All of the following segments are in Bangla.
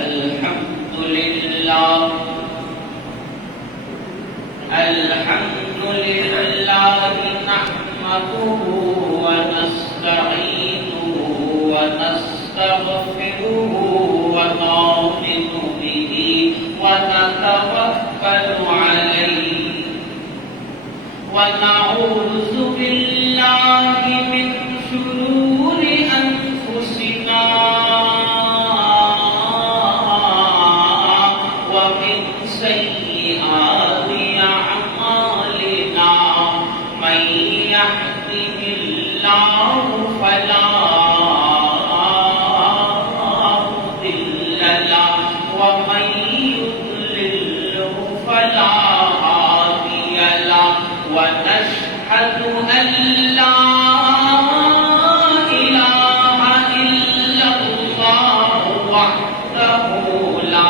अल्हम्दुलिल्लाह नहमदुहु व नस्तईनुहु व नस्तगफिरुहु व नउमिनु बिही व नतवक्कलु अलैहि व नऊज़ु बिल्लाहि मिन शुरूरि अनफुसिना व मिन सय्यिआति अअमालिना मन यहदिहिल्लाहु फला मुदिल्ल लहु व मन युद्लिल्हु फला हादिय लहु व नशहदु अन ला इलाहा इल्लल्लाहु वहदहु ला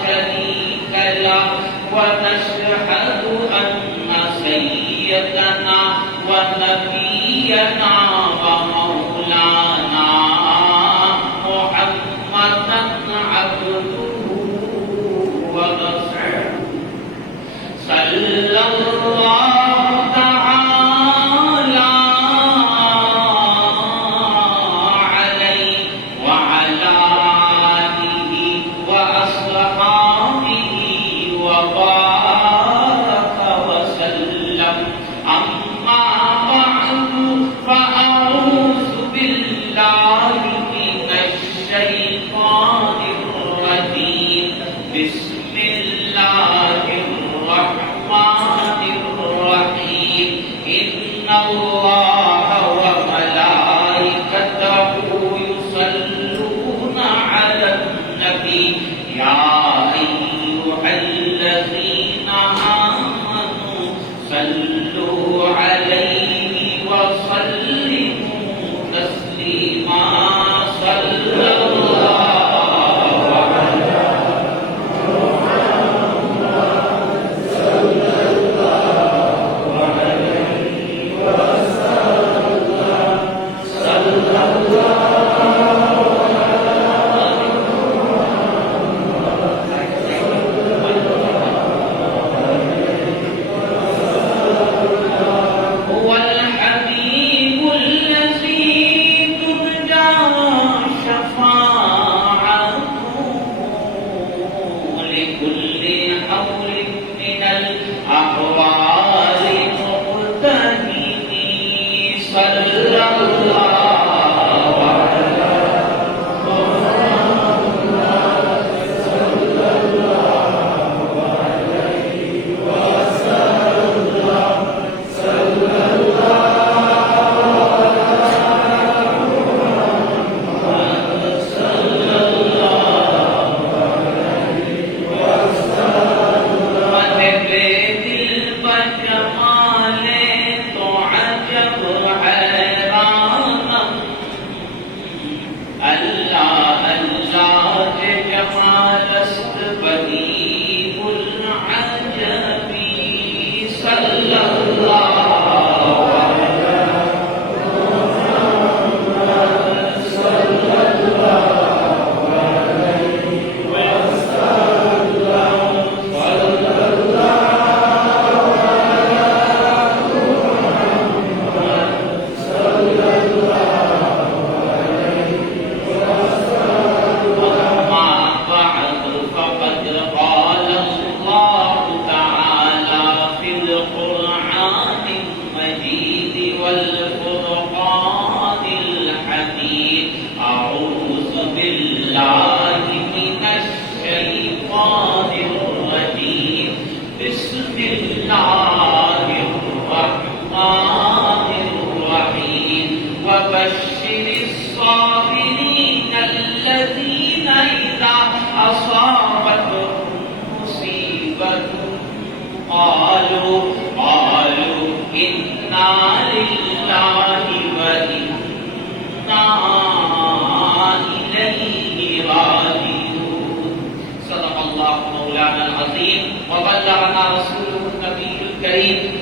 शरीक लहु व नशहदु अन्ना सय्यदना व नबियना व मौलाना मुहम्मदन अब्दुहु व रसूलुहु सल्लल्लाहु तआला अलैहि व अला आलिहि व अस्हाबिहि व बारक व सल्लम अम्मा बअदु फअऊज़ु बिल्लाहि मिनश शैतानिर रजीम बिस्मिल्लाहिर रहमानिर रहीम इन्नल्लाह व मलाइकतहु युसल्लूना अलन नबी या अय्युहल्लज़ीना आमनू सल्लू अलैहि व सल्लिमू तस्लीमा सल्लल्लाहु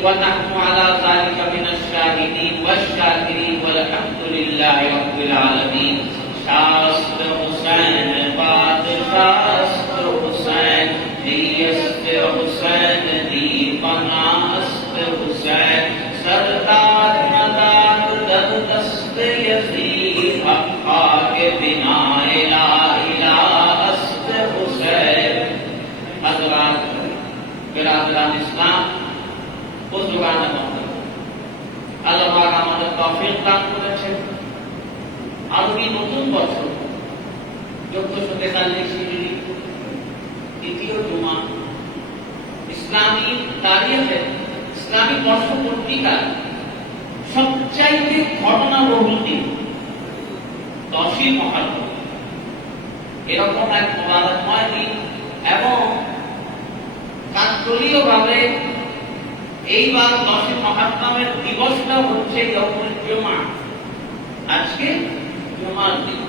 ونحن على ذلك من الشاهدين والشاكرين والحمد لله رب العالمين. शास्त्र हुसैन बादशाह 1443 হিজরি দ্বিতীয় জুমা ইসলামী তারিখে ইসলামী বর্ষ পত্রিকার সবচাইতে ঘটনাবহুল দিন 10ই মুহররম। এরকম এক মোবারকময় দিন এবং কাকতালীয় ভাবে এইবার 10ই মুহররমের দিবসটা হচ্ছে ইয়াউমুল জুমা, আজকে জুমার দিন।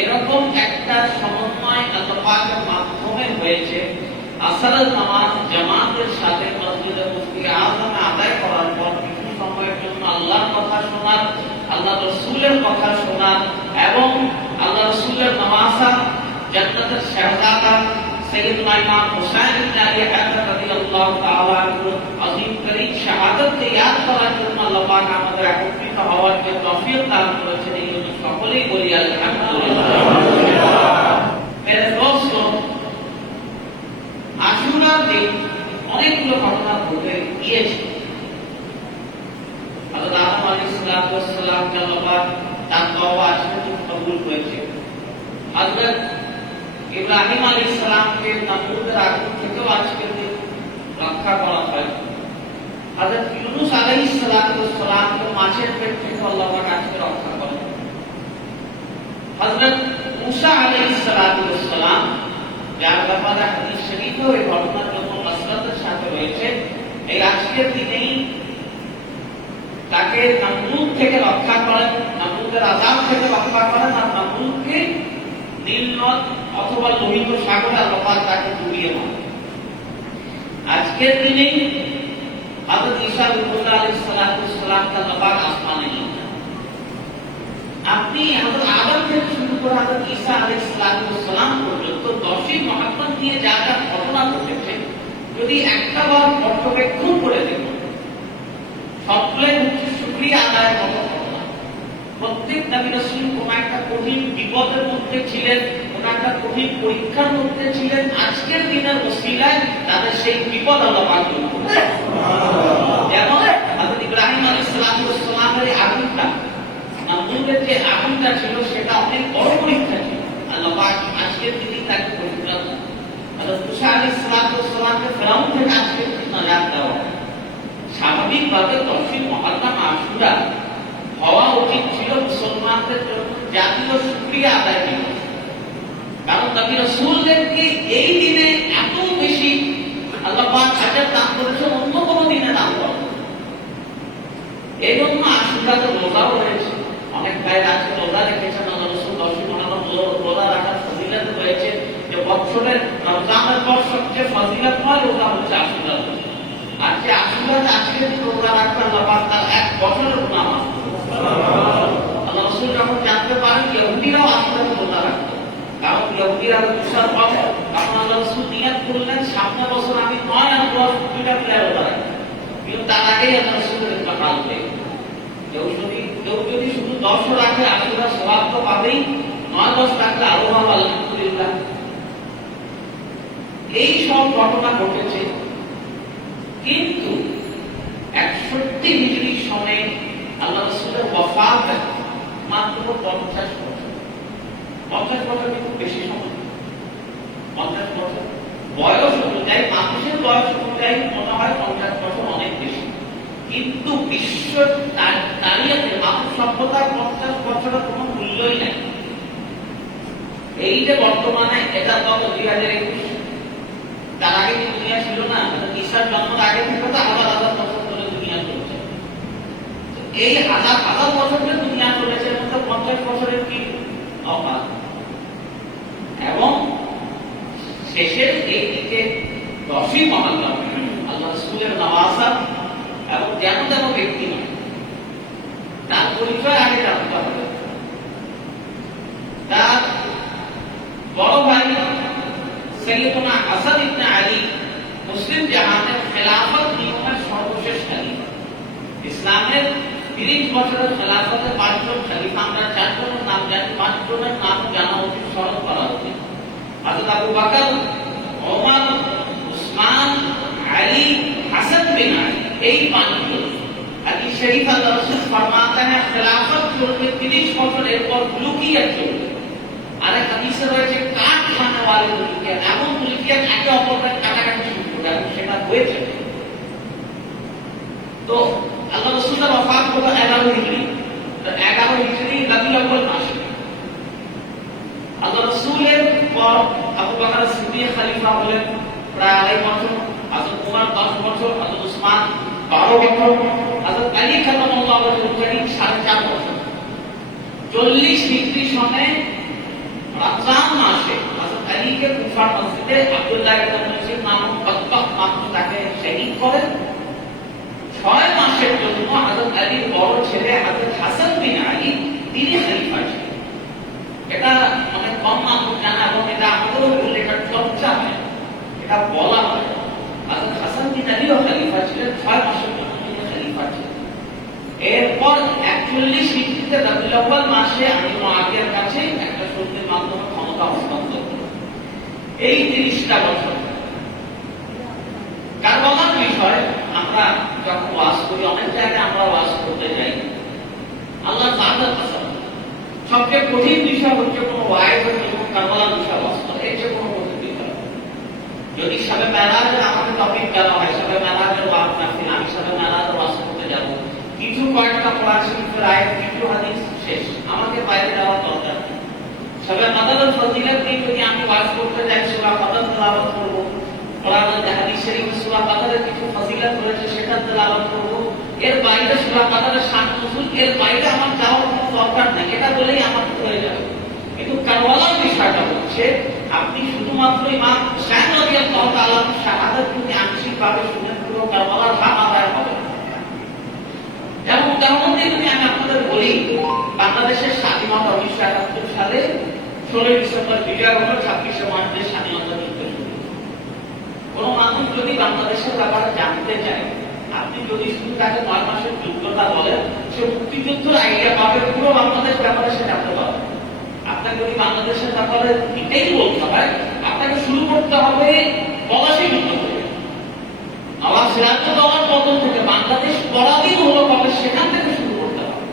এরকম একটা সমন্বয় আল্লাহ পাকের মাধ্যমে হয়েছে। আসরের নামাজ জামাতের সাথে মসজিদে মুফতি আযমে আদায় করার পর কিছু সময়ের জন্য আল্লাহর কথা শোনার, আল্লাহ রাসূলের কথা শোনার এবং আল্লাহ রাসূলের নওয়াসা জান্নাতের শাহজাদা সৈয়দনা ইমাম হুসাইন ইবনে আলী হায়দার রাদিয়াল্লাহু তাআলা আনহু আযীম করিম শাহাদাতকে ইয়াদ করার জন্য আল্লাহ পাক আমাদের একত্রিত হওয়ার যে তৌফিক দান করেছেন, এই জন্য সকলেই বলি আলহামদুলিল্লাহ। আশুরার দিন অনেকগুলো ঘটনা ঘটে গিয়েছে। হযরত আদম আলাইহিস সালাম কে আল্লাহ পাক তার তওবা আজকে কবুল করেছে। হযরত ইব্রাহিম আলাইহিস সালামকে নমরুদের আগুন থেকে আজকে রক্ষা করা হয়। হযরত ইউনূস আলাইহিস সালামকে মাছের পেট থেকে আল্লাহ পাক আজকে রক্ষা করেন। হযরত মূসা আলাইহিস সালাম যার ব্যাপারে হাদিস শরীফে ওই ঘটনার জন্য কাসরাতের সাথে রয়েছে, এই আজকের দিনেই তাকে নমরুদ থেকে রক্ষা করেন, নমরুদের আযাব থেকে রক্ষা করেন আর নমরুদকে নীল নদ অথবা লোহিত সাগরে আল্লাহ পাক তাকে ডুবিয়ে মারেন। আজকের দিনেই হযরত ঈসা আলাইহিস সালামকে আল্লাহ পাক আসমানে নিয়ে যান। আপনি হযরত আদম থেকে শুরু করে হযরত ঈসা আলাইহিস সালাম পর্যন্ত 10ই মুহররম নিয়ে যা যা ঘটনা ঘটেছে, যদি একটা বার পর্যবেক্ষণ করে দেখুন, সবগুলোই শুকরিয়া আদায়ের মতো ঘটনা। প্রত্যেক নবী রাসূল কোন একটা কঠিন বিপদের মধ্যে ছিলেন, কোন একটা কঠিন পরীক্ষার মধ্যে ছিলেন, আজকের দিনের ওসিলায় তাদের সেই বিপদ আল্লাহ পাক দূর করেছেন। যেমন হযরত ইব্রাহিম আলাইহিস সালামের আগুনটা, নমরুদের যে আগুনটা ছিল সেটা অনেক বড় পরীক্ষা ছিল, আল্লাহ পাক আজকের দিনে তাকে পরীক্ষা দেন। হযরত মূসা আলাইহিস সালামকে ফেরাউন থেকে আজকের দিনে নাজাত দেওয়া। স্বাভাবিকভাবে 10ই মুহররম আশুরা হওয়া উচিত ছিল মুসলমানদের জন্য জাতীয় শুকরিয়া আদায় দিবস। কারণ নবী রাসূলদেরকে এই দিনে এত বেশি আল্লাহ পাক আজাব দান করেছেন, অন্য কোনো দিনে দান করেন। এই জন্য আশুরাতে রোজাও রয়েছে। অনেক ভাইরা আছে রোজা রেখেছেন, আল্লাহ রাসূল 10ই মুহররম রোজা রাখার ফজিলত রয়েছে যে বছরের রমজানের পর সবচেয়ে ফজিলতময় রোজা হচ্ছে আশুরা। আর যে আশুরাতে আজকে রোজা রাখবে আল্লাহ পাক তার এক বছরের গুনাহ মাফ করবেন। আল্লাহ রাসূল যখন জানতে পারেন ইহুদিরাও আশুরাতে রোজা রাখতো, কারণ ইহুদিরা তুষার পথ, তখন আল্লাহ রাসূল নিয়ত করলেন সামনের বছর আমি 9 আর 10 দুইটা মিলে রোজা রাখবো। কিন্তু তার আগেই আল্লাহ রাসূলের ইন্তেকাল হয়ে গেল। কেউ যদি শুধু 10 রাখে আশুরা সওয়াব তো পাবেই, 9-10 রাখলে আরো ভালো, আলহামদুলিল্লাহ। এই সব ঘটনা ঘটেছে। কিন্তু 61 হিজরি সনে আল্লাহ রাসূলের ওয়াফাত মাত্র 50 বছর। 50 বছর কিন্তু বেশি সময়। 50 বছর বয়স অনুযায়ী, মানুষের বয়স অনুযায়ী মনে হয় 50 বছর অনেক বেশি, কিন্তু বিশ্ব তারিখে মানব সভ্যতার 50 বছরের কোনো মূল্যই নেই। এই যে বর্তমানে এটা কত 2021, তার আগে কি দুনিয়া ছিল না? ঈসার জন্মের আগে থেকে তো হাজার হাজার বছর ধরে দুনিয়া চলছে। এই হাজার হাজার বছর ধরে দুনিয়া চলেছে, এর মধ্যে 50 বছরের কি অফার। এবং শেষের এই দিকে 10ই মুহররম আল্লাহ রাসূলের নওয়াজা এবং যেমন তেমন ব্যক্তি নয়, তার পরিচয় আগে জানতে হবে। তার বড় ভাই সৈয়দনা হাসান ইবনে আলী মুসলিম জাহানের খেলাফত নিয়মের সর্বশেষ খলিফা। ইসলামের 30 বছরের খেলাফতে 5 জন খলিফা, আমরা 4 জনের নাম জানি, 5 জনের নাম জানা উচিত, স্মরণ করা উচিত। হযরত আবু বকর, ওমর, উসমান, আলী, হাসান বিন আলী, এই 5 জন। হাদিস শরীফ আল্লাহ রাসূল ফরমাতে हैं खिलाफत চলবে 30 বছর, এরপর লুকিয়ে চলবে। আরেক হাদিসে রয়েছে কাঠ খানে ওয়ালে দুলিকিয়া, এমন দুলিকিয়া একে অপরকে কাটাকাটি শুরু করে, এবং সেটা হয়েছে। তো আল্লাহ রাসূলের ওফাত হলো 11 হিজরি, তো 11 হিজরি রবিউল আউয়াল মাসে। আল্লাহ রাসূলের পর আবু বকর সিদ্দিক খলিফা হলেন প্রায় 2.5 বছর, হযরত ওমর 10 বছর, হযরত উসমান 12 বছর, হযরত আলী কারামাল্লাহু ওয়াজহুহু 4.5 বছর। 40 হিজরি সনে রমজান মাসে হযরত আলীকে কুফার মসজিদে আব্দুল্লাহ ইবনে মুসলিম নামক বদবখ মানুষ তাকে শহীদ করেন। 6 মাসের জন্য হযরত আলীর বড় ছেলে হযরত হাসান বিন আলী তিনি খলিফা ছিলেন। এটা অনেক কম মানুষ জানে, এবং এটা আমাদেরও এটা চর্চা হয়, এটা বলা হয়। হযরত হাসান বিন আলীও খলিফা ছিলেন, 6 মাসের জন্য তিনি খলিফা ছিলেন। এরপর 41 হিজরিতে রবিউল আউয়াল মাসে আলী মুআবিয়ার কাছে একটা সন্ধির মাধ্যমে ক্ষমতা হস্তান্তর করেন। এই 30টা বছর কারবালার বিষয় আমরা যখন ওয়াজ করি, অনেক জায়গায় আমরা ওয়াজ করতে যাই, আল্লাহ জান্নাত কসম সবচেয়ে কঠিন বিষয় হচ্ছে কোনো ওয়াইজের জন্য কারবালার বিষয় ওয়াজ করা, এর চেয়ে কোনো কঠিন বিষয়। যদি শবে মেরাজের আমাকে টপিক দেওয়া হয়, শবে মেরাজের ওয়াজ মাহফিল, আমি শবে মেরাজের ওয়াজ করতে যাব, কিছু কয়েকটা কোরআন শরীফের আয়াত, কিছু হাদিস, শেষ, আমাকে বাইরে যাওয়ার দরকার নেই। শবে কদরের ফজিলত নিয়ে যদি আমি ওয়াজ করতে যাই, সূরা কদর তেলাওয়াত করব, কোরআনের হাদিস শরীফে সূরা কদরের কিছু ফজিলত রয়েছে সেটা তেলাওয়াত করব, এর বাইরে সূরা কদরের শান নজুল, এর বাইরে আমার যাওয়ার কোনো দরকার নেই, এটা বলেই আমার হয়ে যাবে। কিন্তু কারবালার বিষয়টা হচ্ছে আপনি শুধুমাত্র ইমাম হুসাইন রাদিয়াল্লাহু তাআলা শাহাদাত যদি আংশিকভাবে শুনেন, পুরো কারবালার হক আদায় হবে না। যেমন উদাহরণ দিয়ে যদি আমি আপনাদের বলি, বাংলাদেশের স্বাধীনতা 1971 সালে 16 ডিসেম্বর বিজয় হলো, 26শে মার্চ স্বাধীনতা যুদ্ধ শুরু। কোন মানুষ যদি বাংলাদেশের ব্যাপারে জানতে চায়, আপনি যদি শুধু তাকে 9 মাসের যুদ্ধটা বলেন, সে মুক্তিযুদ্ধের আইডিয়া পাবে, পুরো বাংলাদেশ ব্যাপারে সে জানতে পারবে। আপনাকে যদি বাংলাদেশের ব্যাপারে ডিটেইল বলতে হয়, আপনাকে শুরু করতে হবে পলাশী যুদ্ধ থেকে, নবাব সিরাজউদ্দৌলার পতন থেকে। বাংলাদেশ পরাধীন হলো কবে, সেখান থেকে শুরু করতে হবে।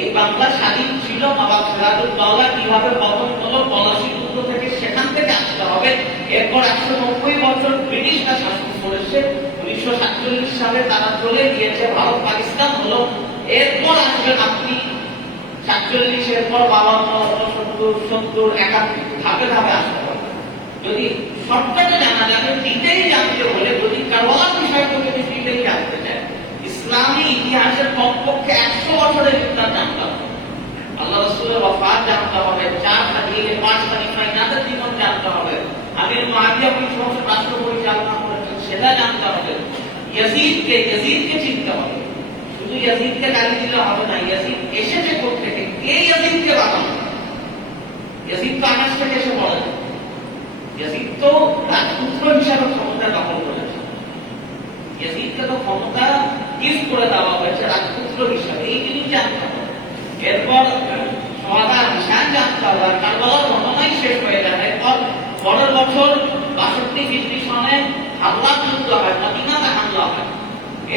এই বাংলা স্বাধীন ছিল, নবাব সিরাজউদ্দৌলা কিভাবে পতন হলো, পলাশী যুদ্ধ থেকে, সেখান থেকে আসতে হবে। এরপর 190 বছর ব্রিটিশরা শাসন করেছে, 1947 সালে তারা চলে গিয়েছে, ভারত পাকিস্তান হলো। এরপর আসবেন আপনি 47, এরপর 52, 69, 70, 71 ধাপে ধাপে আসতে হবে। যদি শর্টকাটে জানা যাবে, ডিটেইল জানতে হলে, যদি কারবালার বিষয়টা যদি ডিটেইল জানতে চায়, ইসলামী ইতিহাসের কমপক্ষে 100 বছরের ইতিহাস জানতে হবে। আল্লাহ রাসূলের ওফাত জানতে হবে, 4 খলিফা 5 খলিফা ইনাদের জীবন জানতে হবে, আমির মুআবিয়া কোন সমস্ত রাষ্ট্র পরিচালনা করেছেন সেটা জানতে হবে, ইয়াজিদকে চিনতে হবে। শুধু ইয়াজিদকে গালি দিলে হবে না, ইয়াজিদ এসেছে কোথা থেকে, কে ইয়াজিদকে বানানো। ইয়াজিদ তো আকাশ থেকে এসে পড়ে না, ইয়াজিদ তো রাজপুত্র হিসাবে ক্ষমতা দখল করেছে, ইয়াজিদকে তো ক্ষমতা গিফট করে দেওয়া হয়েছে রাজপুত্র হিসাবে, এই জিনিস জানতে হবে। এরপর সমাধান নিশান জানতে হবে। কারবালার ঘটনাই শেষ হয়ে যাবে। এরপর পরের বছর 62 হিজরি সনে হামলা যুদ্ধ হয়, মদিনাতে হামলা হয়।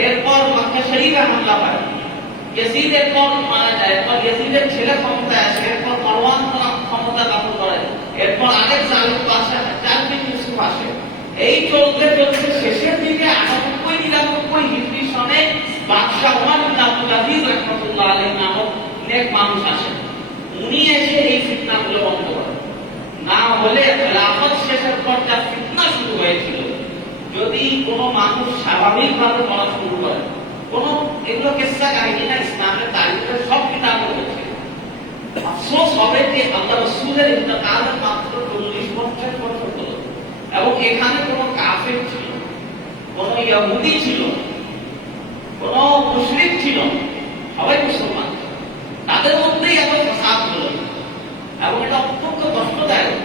এরপর মক্কা শরীফে হামলা হয়। ইয়াজিদ এরপর মারা যায়। এরপর ইয়াজিদের ছেলে ক্ষমতায় আসে। এরপর মারওয়ান ক্ষমতা দখল করে। এরপর আরেক জালিম বাদশা হাজ্জাজ বিন ইউসুফ আসে। এই চলতে চলতে শেষের দিকে 98-99 হিজরি সনে বাদশা ওমর বিন আব্দুল আজিজ রাহমাতুল্লাহ আলাইহি নামক এক মানুষ আসেন। উনি এসে এই ফিতনাগুলো বন্ধ করেন। না হলে খেলাফত শেষের পর যা ফিতনা শুরু হয়েছিল, যদি কোনো মানুষ স্বাভাবিকভাবে পড়া শুরু করে, কোন এগুলো কিসসা কাহিনী না, ইসলামের তারিখের সব কিতাব রয়েছে। আফসোস হবে যে আল্লাহ রাসূলের ইন্তেকালের মাত্র 40-50 বছর হলো, এবং এখানে কোনো কাফের ছিল, কোনো ইহুদি ছিল, কোনো মুশরিক ছিল, সবাই মুসলমান। তাদের মধ্যেই এত ফাসাদ হলো, এবং এটা অত্যন্ত কষ্টদায়ক।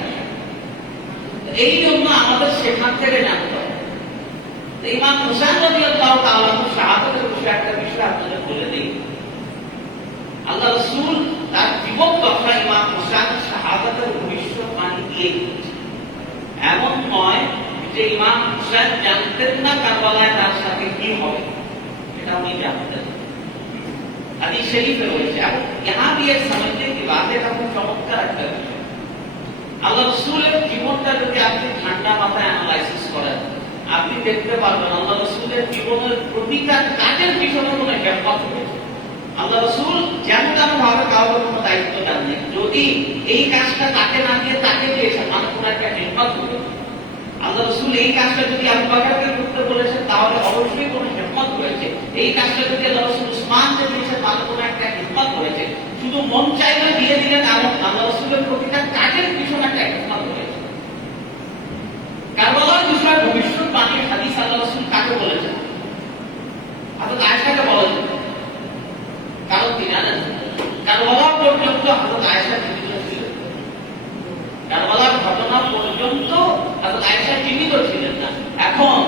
এই জন্য আমাদের সেখান থেকে জানতে হবে। ইমাম হুসাইন রাদিয়াল্লাহু তাআলা শাহাদাতের বিষয়ে একটা বিষয় আপনাদের বলে দিই। আল্লাহ রাসূল তার জীবন দশা ইমাম হুসাইনের শাহাদাতের ভবিষ্যৎবাণী দিয়ে গেছেন। এমন নয় যে ইমাম হুসাইন জানতেন না কারবালায় তার সাথে কি হবে, এটা উনি জানতেন। হাদিস শরীফে রয়েছে। এবং यहाँ भी एक समझने की बात है, काफी चमत्कार একটা বিষয়। আল্লাহ রাসূলের জীবনটা যদি আপনি ঠান্ডা মাথায় অ্যানালাইসিস করেন, আপনি দেখতে পারবেন আল্লাহ রাসূলের জীবনের প্রতিটা কাজের পিছনে কোনো হেফাজত রয়েছে। আল্লাহ রাসূল যেমন ভাবে কাউকে কোনো দায়িত্ব দেননি, যদি এই কাজটা তাকে না দিয়ে তাকে দিয়েছেন মানে কোনো একটা হেফাজত রয়েছে। আল্লাহ রাসূল এই কাজটা যদি আবু বকরকে করতে বলেছেন তাহলে অবশ্যই কোনো হিকমত রয়েছে। এই কাজটা যদি আল্লাহ রাসূল উসমানকে দিয়েছেন তাহলে কোনো একটা হিকমত রয়েছে। শুধু মন চাইলে দিয়ে দিলেন এমন আল্লাহ রাসূলের প্রতিটা কাজের পিছনে একটা হিকমত রয়েছে। কারবালার বিষয়ে ভবিষ্যৎবাণীর হাদিস আল্লাহ রাসূল কাকে বলেছেন? হযরত আয়েশাকে বলেছেন। কারণ কি জানেন? কারবালা পর্যন্ত হযরত আয়েশা জীবিত ছিলেন। কারবালার ঘটনা পর্যন্ত হযরত আয়েশা জীবিত ছিলেন না। এখন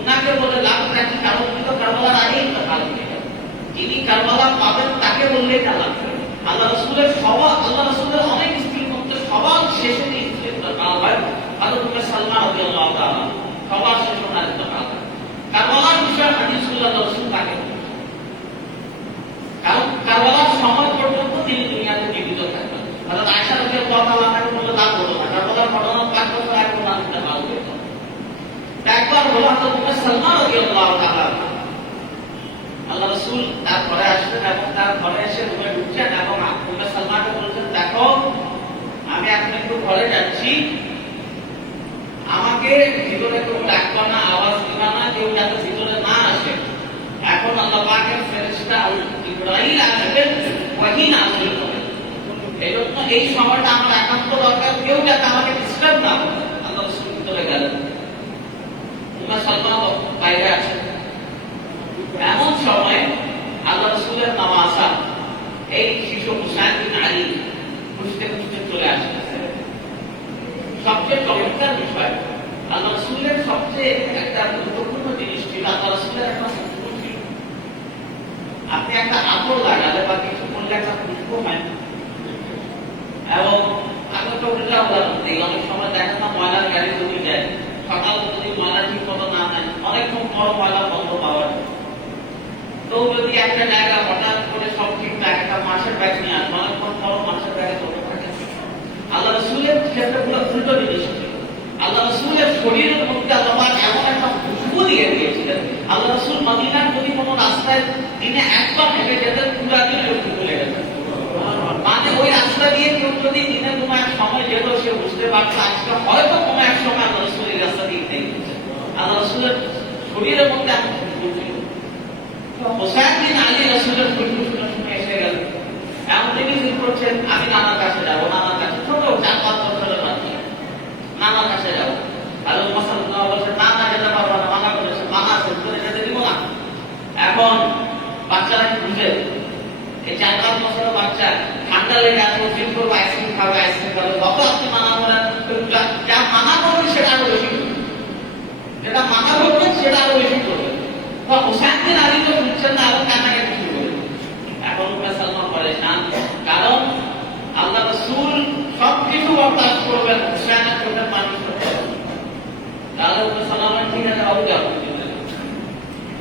উনাকে বলে লাভ রাখি, কারণ কিন্তু কারবালার আগেই ইন্তেকাল হয়ে গেল। যিনি কারবালা পাবেন তাকে বললেই না লাগবে। আল্লাহ রাসূলের সবার, আল্লাহ রাসূলের অনেক স্ত্রীর মধ্যে সবার শেষে যে স্ত্রীর ইন্তেকাল হয় হযরত উম্মে সালমা রাদিয়াল্লাহু তাআলা, সবার শেষে ওনার ইন্তেকাল হয়। কারবালার বিষয়ে হাদিসগুলো আল্লাহ রাসূল তাকে বলেছেন। কারণ কারবালার সময় পর্যন্ত তিনি দুনিয়াতে জীবিত থাকবেন। হযরত আয়েশা রাদিয়াল্লাহু তাআলা তাকে বলল তা বলো না, কারবালার ঘটনা 5 বছর আগে ওনার ইন্তেকাল হয়েছে। একবার হলো হযরত উম্মে সালমা রাদিয়াল্লাহু তাআলা, আল্লাহ রাসূল তার ঘরে আসলেন এবং তার ঘরে এসে রুমে ঢুকছেন এবং উম্মে সালমাকে বলছেন, দেখো আমি এখন একটু ঘরে যাচ্ছি, আমাকে ভিতরে কেউ ডাকবা না, আওয়াজ দিবা না, কেউ যাতে ভিতরে না আসে। এখন আল্লাহ পাকের ফেরেশতা জিবরাইল আসবেন, ওহী নাযিল করবেন। এইজন্য এই সময়টা আমার একান্ত দরকার, কেউ যাতে আমাকে ডিস্টার্ব না করে। আল্লাহ রাসূল ভিতরে গেলেন, উম্মে সালমা বাইরে আসেন। এমন সময় আল্লাহ রাসূলের নামাজা এই শিশু হুসাইন বিন আলী খুঁজতে খুঁজতে চলে আসতেছে। সবচেয়ে চমৎকার বিষয়, আল্লাহ রাসূলের সবচেয়ে একটা গুরুত্বপূর্ণ জিনিস ছিল, আল্লাহ রাসূলের একটা খুশবু ছিল। আপনি একটা আতর লাগালে বা কিছু করলে একটা খুশবু হয়। এবং আমি তো উল্টা উদাহরণ দিই, অনেক সময় দেখেন না ময়লার গাড়ি যদি যায়, সকালে যদি ময়লা ঠিক মতো না নেয়, অনেকক্ষণ পর ময়লা বন্ধ পাওয়া যায়। তো যদি একটা জায়গা হঠাৎ করে সব ঠিকঠাক একটা মাছের ব্যাগ নিয়ে আসবে, অনেকক্ষণ পর মাছের ব্যাগে চলে থাকে। আল্লাহ রাসূলের ক্ষেত্রে পুরো উল্টো জিনিস ছিল। আল্লাহ রাসূলের শরীরের মধ্যে আল্লাহ পাক এমন একটা খুশবু দিয়ে দিয়েছিলেন, আল্লাহ রাসূল মদিনার যদি কোনো রাস্তায় দিনে একবার হেঁটে যেতেন পুরো দিন খুশবু লেগে যেত। মানে ওই রাস্তা দিয়ে কেউ যদি দিনে কোনো এক সময় যেত, সে বুঝতে পারতো আজকে হয়তো কোনো এক সময় আল্লাহ রাসূলের রাস্তা দিয়ে গেছে। আল্লাহ রাসূলের শরীরের মধ্যে এমন খুশবু ছিল। হুসাইন বিন আলী রাসূলের খুশবু শুনে এসে গেল। এমন তিনি জিজ্ঞেস করছেন, আমি নানার কাছে যাবো, নানার কাছে, ছোট 4-5 বছরের বাচ্চা, নানার কাছে যাবো। আল্লাহ সাল্লাল্লাহু আলাইহি ওয়াসাল্লাম না যেতে পারবো না, মানা করেছে, মানা আছে, করে যেতে দিব না। এখন বাচ্চারা কি বুঝে? এই 4-5 বছরের বাচ্চা ঠান্ডা লেগে আছে, জিদ করবে, আইসক্রিম খাবে, আইসক্রিম খাবে। যত আপনি মানা করেন, যা মানা করবেন সেটা আরো বেশি করবে, যেটা মানা করবেন সেটা আরো বেশি করবে। তো হুসাইন বিন আলী তো বুঝছেন না, আরো কান্নাকাটি শুরু করে। এখন উম্মে সালমা পরেশান, কারণ আল্লাহ রাসূল সবকিছু বরদাস্ত করবেন, হুসাইনের চোখের পানি সরবে। তাহলে উম্মে সালমা ঠিক আছে, বাবু যাও।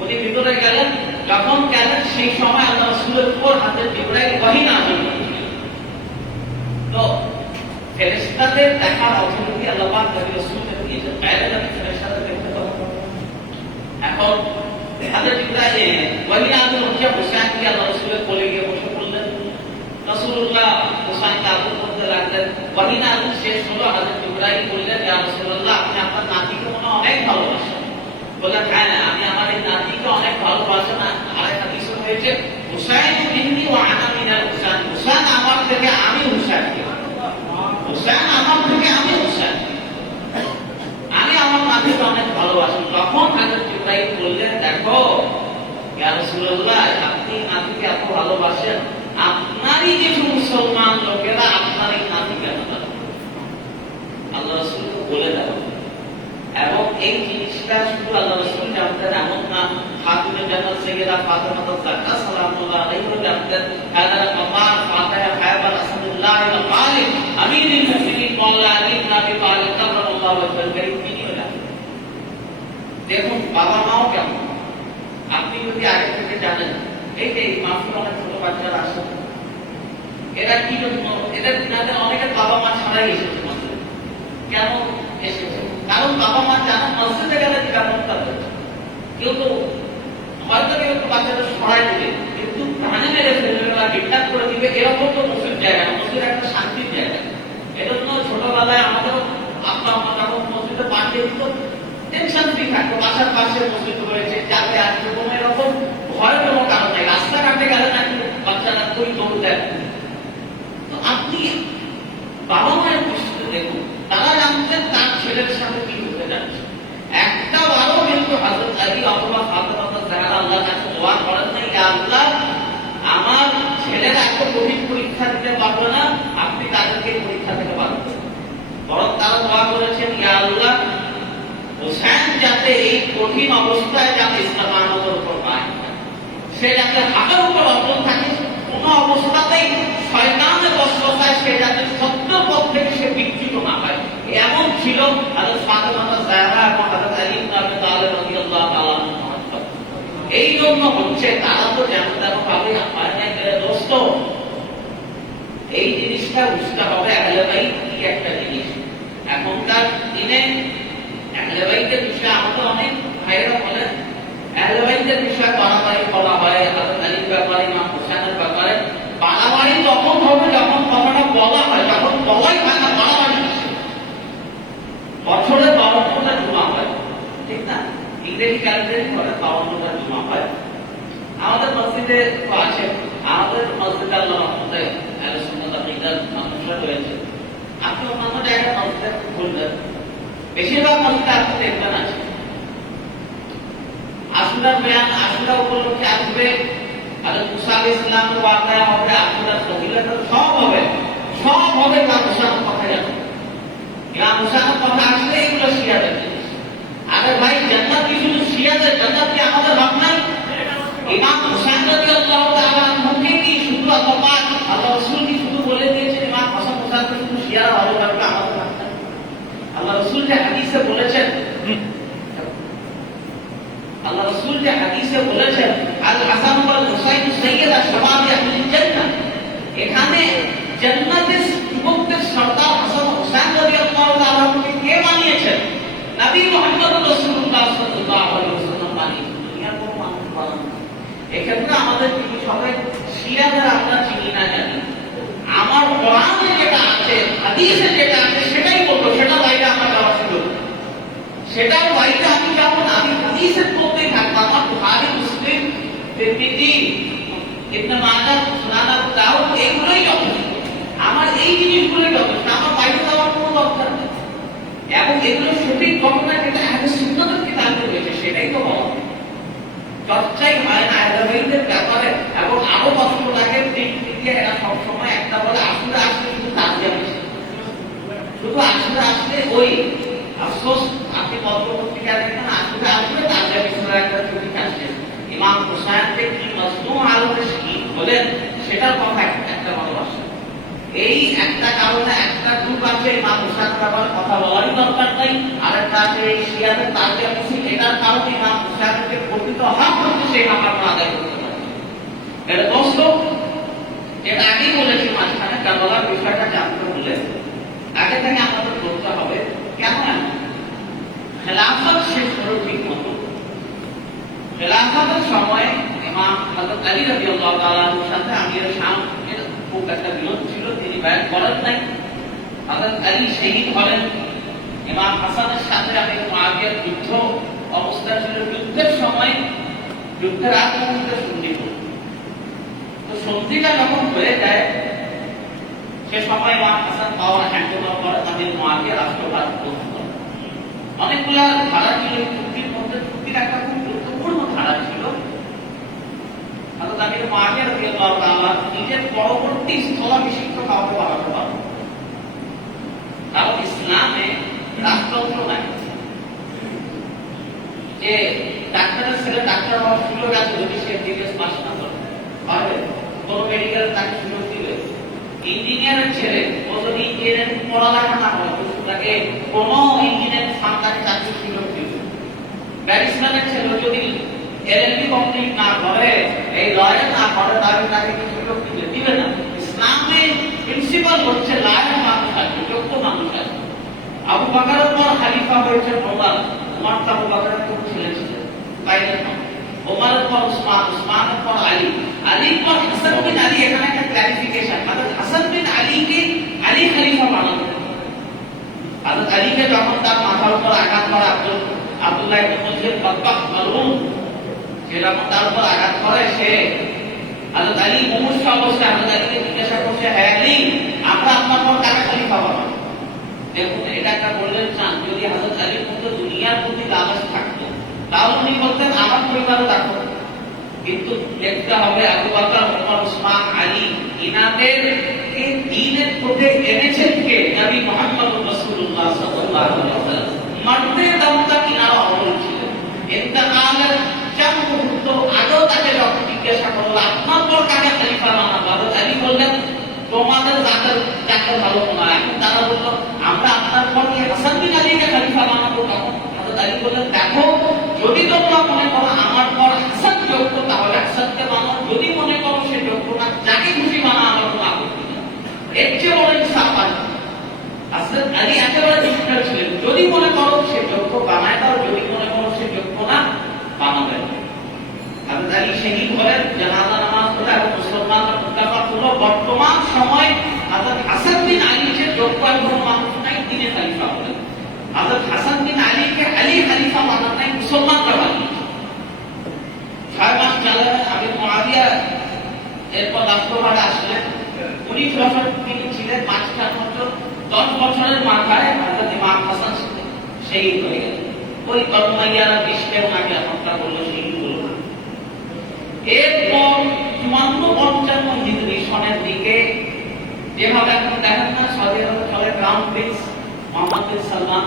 উনি ভিতরে গেলেন, যখন গেলেন সেই সময় আল্লাহ রাসূলের উপর হাতে জিবরাইল ওহী নাযিল করেছিলেন। তো ফেরেশতাদের দেখার অথরিটি আল্লাহ পাক নবী রাসূলকে দিয়েছেন, বাইরে যাতে ফেরেশতাদের দেখতে পাবে। এখন হাতে জিবরাইল ওহী নাযিল হচ্ছে, হুসাইনকে আল্লাহ রাসূলের কোলে গিয়ে বসে পড়লেন। রাসূলুল্লাহ হুসাইনকে আদর করতে লাগলেন। ওহী নাযিল শেষ হলো, হাতে জিবরাইল বললেন, ইয়া রাসূলুল্লাহ, আপনি আপনার নাতিকে মনে অনেক ভালোবাসেন। বললেন, হ্যাঁ আমি আমার এই নাতিকে অনেক ভালোবাসেন। আরেক হাদিসে হয়েছে, হুসাইন মিন্নি ওয়া আনা মিনাল হুসাইন, হুসাইন আমার থেকে আমি হুসাইনকে, হুসাইন আমার থেকে আমি হুসাইনকে, আমি আমার নাতিকে অনেক ভালোবাসি। তখন হযরত জিবরাইল বললেন, দেখো ইয়া রাসূলুল্লাহ, আপনি নাতিকে এত ভালোবাসেন, আপনারই কিছু মুসলমান লোকেরা আপনার এই নাতিকে আল্লাহ রাসূলকে বলে দেন। এবং এই জিনিসটা শুধু আল্লাহ রাসূল জানতেন এমন না, খাতুনে জান্নাত সাইয়্যিদা ফাতেমা যাহরা সালামুল্লাহ আলাইহা জানতেন। হাদার কামাল ফাতিহা হায়াবার রাসূলুল্লাহ ওয়া মালিক আমিনুল মুমিনিন মাওলা আলী ইবনে আবি তালিব কাররামাল্লাহু ওয়াজহাহু কারীম, তিনিও জানতেন। দেখুন বাবা মাও কেমন, আপনি যদি আগে থেকে জানেন, এই যে মাহফিলে অনেক ছোট বাচ্চারা আসে, এরা কি জন্য, এদের দিনাদের অনেকের বাবা মা ছাড়াই এসেছে মসজিদে। কেন এসেছে? কারণ বাবা মা জানে মসজিদে গেলে নিরাপত্তা রয়েছে। কেউ তো হয়তো কেউ বাচ্চাদের সরাই দেবে, কিন্তু প্রাণে মেরে ফেলবে বা কিডন্যাপ করে দিবে, এরকম তো মসজিদ জায়গা না। মসজিদ একটা শান্তির জায়গা। এজন্য ছোটবেলায় আমাদের আব্বা আম্মা যখন মসজিদে পাঠিয়ে দিত, টেনশন ফ্রি থাকতো। বাসার পাশে মসজিদ রয়েছে, যাতে আসবে কোনো এরকম ভয়ের কোনো কারণ নেই। রাস্তাঘাটে গেলে নাকি বাচ্চারা কই দৌড় দেয়। তো আপনি বাবা মায়ের দৃষ্টিতে দেখুন, তারা জানতেন তার ছেলের সাথে কি হতে যাচ্ছে। একটা বারও কিন্তু হযরত আলী অথবা ফাতেমা যারা আল্লাহর কাছে দোয়া করেন নাই, ইয়া আল্লাহ আমার ছেলেরা এত কঠিন পরীক্ষা দিতে পারবে না, আপনি তাদেরকে পরীক্ষা থেকে বার করুন। বরং তারা দোয়া করেছেন, ইয়া আল্লাহ হোসেন যাতে এই কঠিন অবস্থায় যাতে ইসলামের উপর পায়, সে যাতে হাতের উপর অটল থাকে, কোন অবস্থাতেই শয়তানের বশবর্তায় সে যাতে সত্য পথ থেকে সে বিচ্যুত না হয়। এমন ছিল হযরত ফাতেমা যাহরা এবং হযরত আলী ইবনে আবি তালিব রাদিয়াল্লাহু তাআলা আনহু। এই জন্য হচ্ছে তারা তো জানতেন ভাবে হয় না দোস্ত, এই জিনিসটা বুঝতে হবে আহলে বাইত কি একটা জিনিস। এখনকার দিনে আহলে বাইতের বিষয়ে আমাদের অনেক ভাইরা বলেন আহলে বাইতের বিষয়ে বাড়াবাড়ি করা হয়, হযরত আলীর ব্যাপারে, ইমাম হোসেনের ব্যাপারে বাড়াবাড়ি তখন হবে যখন কথাটা বলা হয়, যখন বলাই হয় না বাড়াবাড়ি। বছরে 52টা জুমা হয়, ঠিক না? ইংরেজি ক্যালেন্ডারে করে 52টা জুমা হয়। আমাদের মসজিদে তো আছে, আমাদের মসজিদে আল্লাহ রহমতে আহলে সুন্নাত আকিদার মানুষরা রয়েছে। আপনি অন্যান্য জায়গায় মসজিদে খুলবেন, বেশিরভাগ মসজিদে আপনি দেখবেন আছে আশুরার বয়ান, আশুরা উপলক্ষে আসবে, হযরত মুসা আলাইহিস সালামের ওয়াকিয়া হবে, আশুরার ফজিলত সব হবে, সব হবে। ইমাম মুসার কথা যাবে, ইমাম মুসার কথা আসলে এগুলো শিয়াদের জিনিস। আরে ভাই জান্নাত কি শুধু শিয়াদের? জান্নাত কি আমাদের হক নাই? ইমাম হুসাইন রাদিয়াল্লাহু তাআলা আনহুকে কি শুধু আল্লাহ রাসূল কি শুধু বলে দিয়েছেন ইমাম হাসান হুসাইনকে শুধু শিয়ারা ভালো লাগবে আমাদের হক নাই? আল্লাহ রাসূল যে হাদিসে বলেছেন, আল্লাহ রাসূল যে হাদিসে বলেছেন আল হাসান ওয়াল হুসাইন সাইয়্যিদা শাবাব আহলিল জান্নাহ, এখানে জান্নাতের যুবকদের সরদার হাসান হুসাইন রাদিয়াল্লাহু তাআলা আনহুকে কে বানিয়েছেন? নবী মুহাম্মদ রাসূলুল্লাহ সাল্লাল্লাহু আলাইহি ওয়াসাল্লাম বানিয়েছেন। দুনিয়ার কোন মানুষ বানান। এক্ষেত্রে আমাদের কি সবাই শিয়াদের আমরা চিনি না জানি, আমার কোরআনে যেটা আছে, হাদিসে যেটা আছে সেটাই বলবো, সেটা বাইরে আমার যাওয়া ছিল, সেটাও বাইরে আমি যাবো না। আমি হাদিসের মধ্যেই থাকবো। আমার বুখারী, মুসলিম, তিরমিজি, ইবনে মাজাহ, সুনান আবু দাউদ এগুলোই যথেষ্ট। আমার এই জিনিসগুলোই যথেষ্ট, আমার বাইরে যাওয়ার কোনো দরকার নেই। এবং এগুলো সঠিক ঘটনা যেটা আহলে সুন্নাতের কিতাবে রয়েছে সেটাই তো বলা, চর্চাই হয় না আহলে বাইতের ব্যাপারে। এবং আরো কষ্ট লাগে দিকে এরা সবসময় একটা বলে আশুরা আসলে শুধু তাজিয়া বেশি, শুধু আশুরা আসলে ওই আফসোস। আপনি পত্রপত্রিকা দেখেন আশুরা আসলে তাজিয়া বেশির একটা ছবি আসছে, ইমাম হুসাইনকে কি মজলুম হালতে শহীদ হলেন সেটার কথা একটা ভালোবাসা। এই একটা কারণে একটা গ্রুপ আছে ইমাম হুসাইনের ব্যাপারে কথা বলারই দরকার নাই, আরেকটা আছে এই শিয়াদের তাজিয়া বেশি, এটার কারণে ইমাম হুসাইনকে প্রকৃত হক হচ্ছে সেই হক আমরা আদায় করতে পারি। এটা দোস্ত যেটা আগেই বলেছি মাঝখানে কারবালার বিষয়টা জানতে হলে আগে থেকে আমাদের করতে হবে কেন খেলাফত শেষ হলো ঠিক মতো। খেলাফতের সময় ইমাম হযরত আলী রাদিয়াল্লাহু তাআলা আনহুর সাথে আমির শাম এর খুব একটা বিরোধ ছিল, তিনি বায়াত করেন নাই। হযরত আলী শহীদ হলেন। ইমাম হাসানের সাথে আমির মুআবিয়ার যুদ্ধ অবস্থা ছিল। যুদ্ধের সময়, যুদ্ধের আগ মুহূর্তে সন্ধি হল। তো সন্ধিটা যখন হয়ে যায় সে সময় ইমাম হাসান পাওয়ার হ্যান্ড ওভার করেন আমির মুআবিয়া রাষ্ট্রভার গ্রহণ করেন। অনেকগুলা ধারা ছিল চুক্তির মধ্যে, চুক্তির একটা খুব গুরুত্বপূর্ণ ধারা ছিল হযরত আমির মুআবিয়া রাদিয়াল্লাহু তাআলা নিজের পরবর্তী স্থলাভিষিক্ত কাউকে বাড়াতে পারবেন। কারণ ইসলামে রাজতন্ত্র নাই যে ডাক্তারের ছেলে ডাক্তার হওয়ার সুযোগ আছে যদি সে ডিগ্রি পাস না করে, পারবে কোন মেডিকেল তাকে সুযোগ দিবে। ইঞ্জিনিয়ারের ছেলে ও যদি ইঞ্জিনিয়ারিং পড়ালেখা না করে তাকে কোন ইঞ্জিনিয়ারিং ফার্মে চাকরির সুযোগ দিবে। ব্যারিস্টারের ছেলে যদি এলএলবি কমপ্লিট না করে, এই লয়ার না করে, তাহলে তাকে কি সুযোগ দিবে? দিবে না। ইসলামের প্রিন্সিপাল হচ্ছে লায়ন আবু বকরের পর খলিফা হয়েছে ওমর। ওমর তো আবু বকরের খুব ছেলে ছিলেন, তাই না? ওমরের পর উসমান, উসমানের পর আলী, আলীর পর হাসান বিন আলী। এখানে একটা ক্লারিফিকেশন, মানে হাসান বিন আলীকে আলী খলিফা বানানো। হযরত আলীকে যখন তার মাথার উপর আঘাত করে আব্দুল্লাহ ইবনে মুসলিম বদবাখ মালউন, সে যখন তার উপর আঘাত করে, সে হযরত আলী মুমূর্ষ অবস্থায় হযরত আলীকে জিজ্ঞাসা করছে, হ্যাঁ আলী, আমরা আপনার পর কাকে খলিফা বানাবো? দেখুন, এটা একটা বললেন চান, যদি হযরত আলীর মতো দুনিয়ার প্রতি লালস থাকতো তাহলে উনি বলতেন আমার পরিবারও রাখো, কিন্তু দেখতে হবে আবু বকর, ওমর, উসমান, আলী, ইনাদের এই দ্বীনের পথে এনেছেন কে? নবী মুহাম্মদ রাসূলুল্লাহ সাল্লাল্লাহু আলাইহি ওয়াসাল্লাম। মরতে দম তক ইনারা অমর ছিলেন। ইন্তেকালের চার মুহূর্ত আগেও তাকে যখন জিজ্ঞাসা করল আপনার পর কাকে খলিফা বানাবো, হযরত আলী বললেন তোমাদের যাকে ভালো মনে হয়। এখন তারা বলল আমরা আপনার পর কি হাসান বিন আলীকে খলিফা বানাবো। তখন হযরত আলী বললেন দেখো, যদি তোমরা মনে করো আমার পর হাসান যোগ্য তাহলে হাসানকে বানাও, যদি মনে করো সে যোগ্য না, যাকে খুশি বানা, আমার কোনো আপত্তি নেই। এর চেয়ে বড় ইনসাফ আর কি? হাসান আলী একেবারে ডিফারেন্ট ছিলেন, যদি মনে করো সে যোগ্য বানায় দাও, যদি মনে করো সে যোগ্য না বানাবে। হযরত আলী শহীদ হলেন, জানাজা নামাজ হলো এবং মুসলমানরা মুত্তাফাক হলো বর্তমান সময় হযরত হাসান বিন আলী যে যোগ্য এবং মানুষ নাই, তিনি খলিফা হলেন। হযরত হাসান বিন আলীকে আলী খলিফা বানান নাই, মুসলমানরা বানিয়েছে। 6 মাস চালালেন আমির মুআবিয়া, এরপর রাষ্ট্রভারে আসলেন। 19 বছর তিনি ছিলেন, 5 বছর, 10 বছরের মাথায় হযরত ইমাম হাসান শহীদ হয়ে গেলেন। ওই উমাইয়ারা বিশকে ওনাকে হত্যা করলো, শহীদ হলো না। এরপর 54-55 হিজরি সনের দিকে যেভাবে এখন দেখেন না সৌদি আরবে চলে ক্রাউন প্রিন্স মোহাম্মদ বিন সালমান,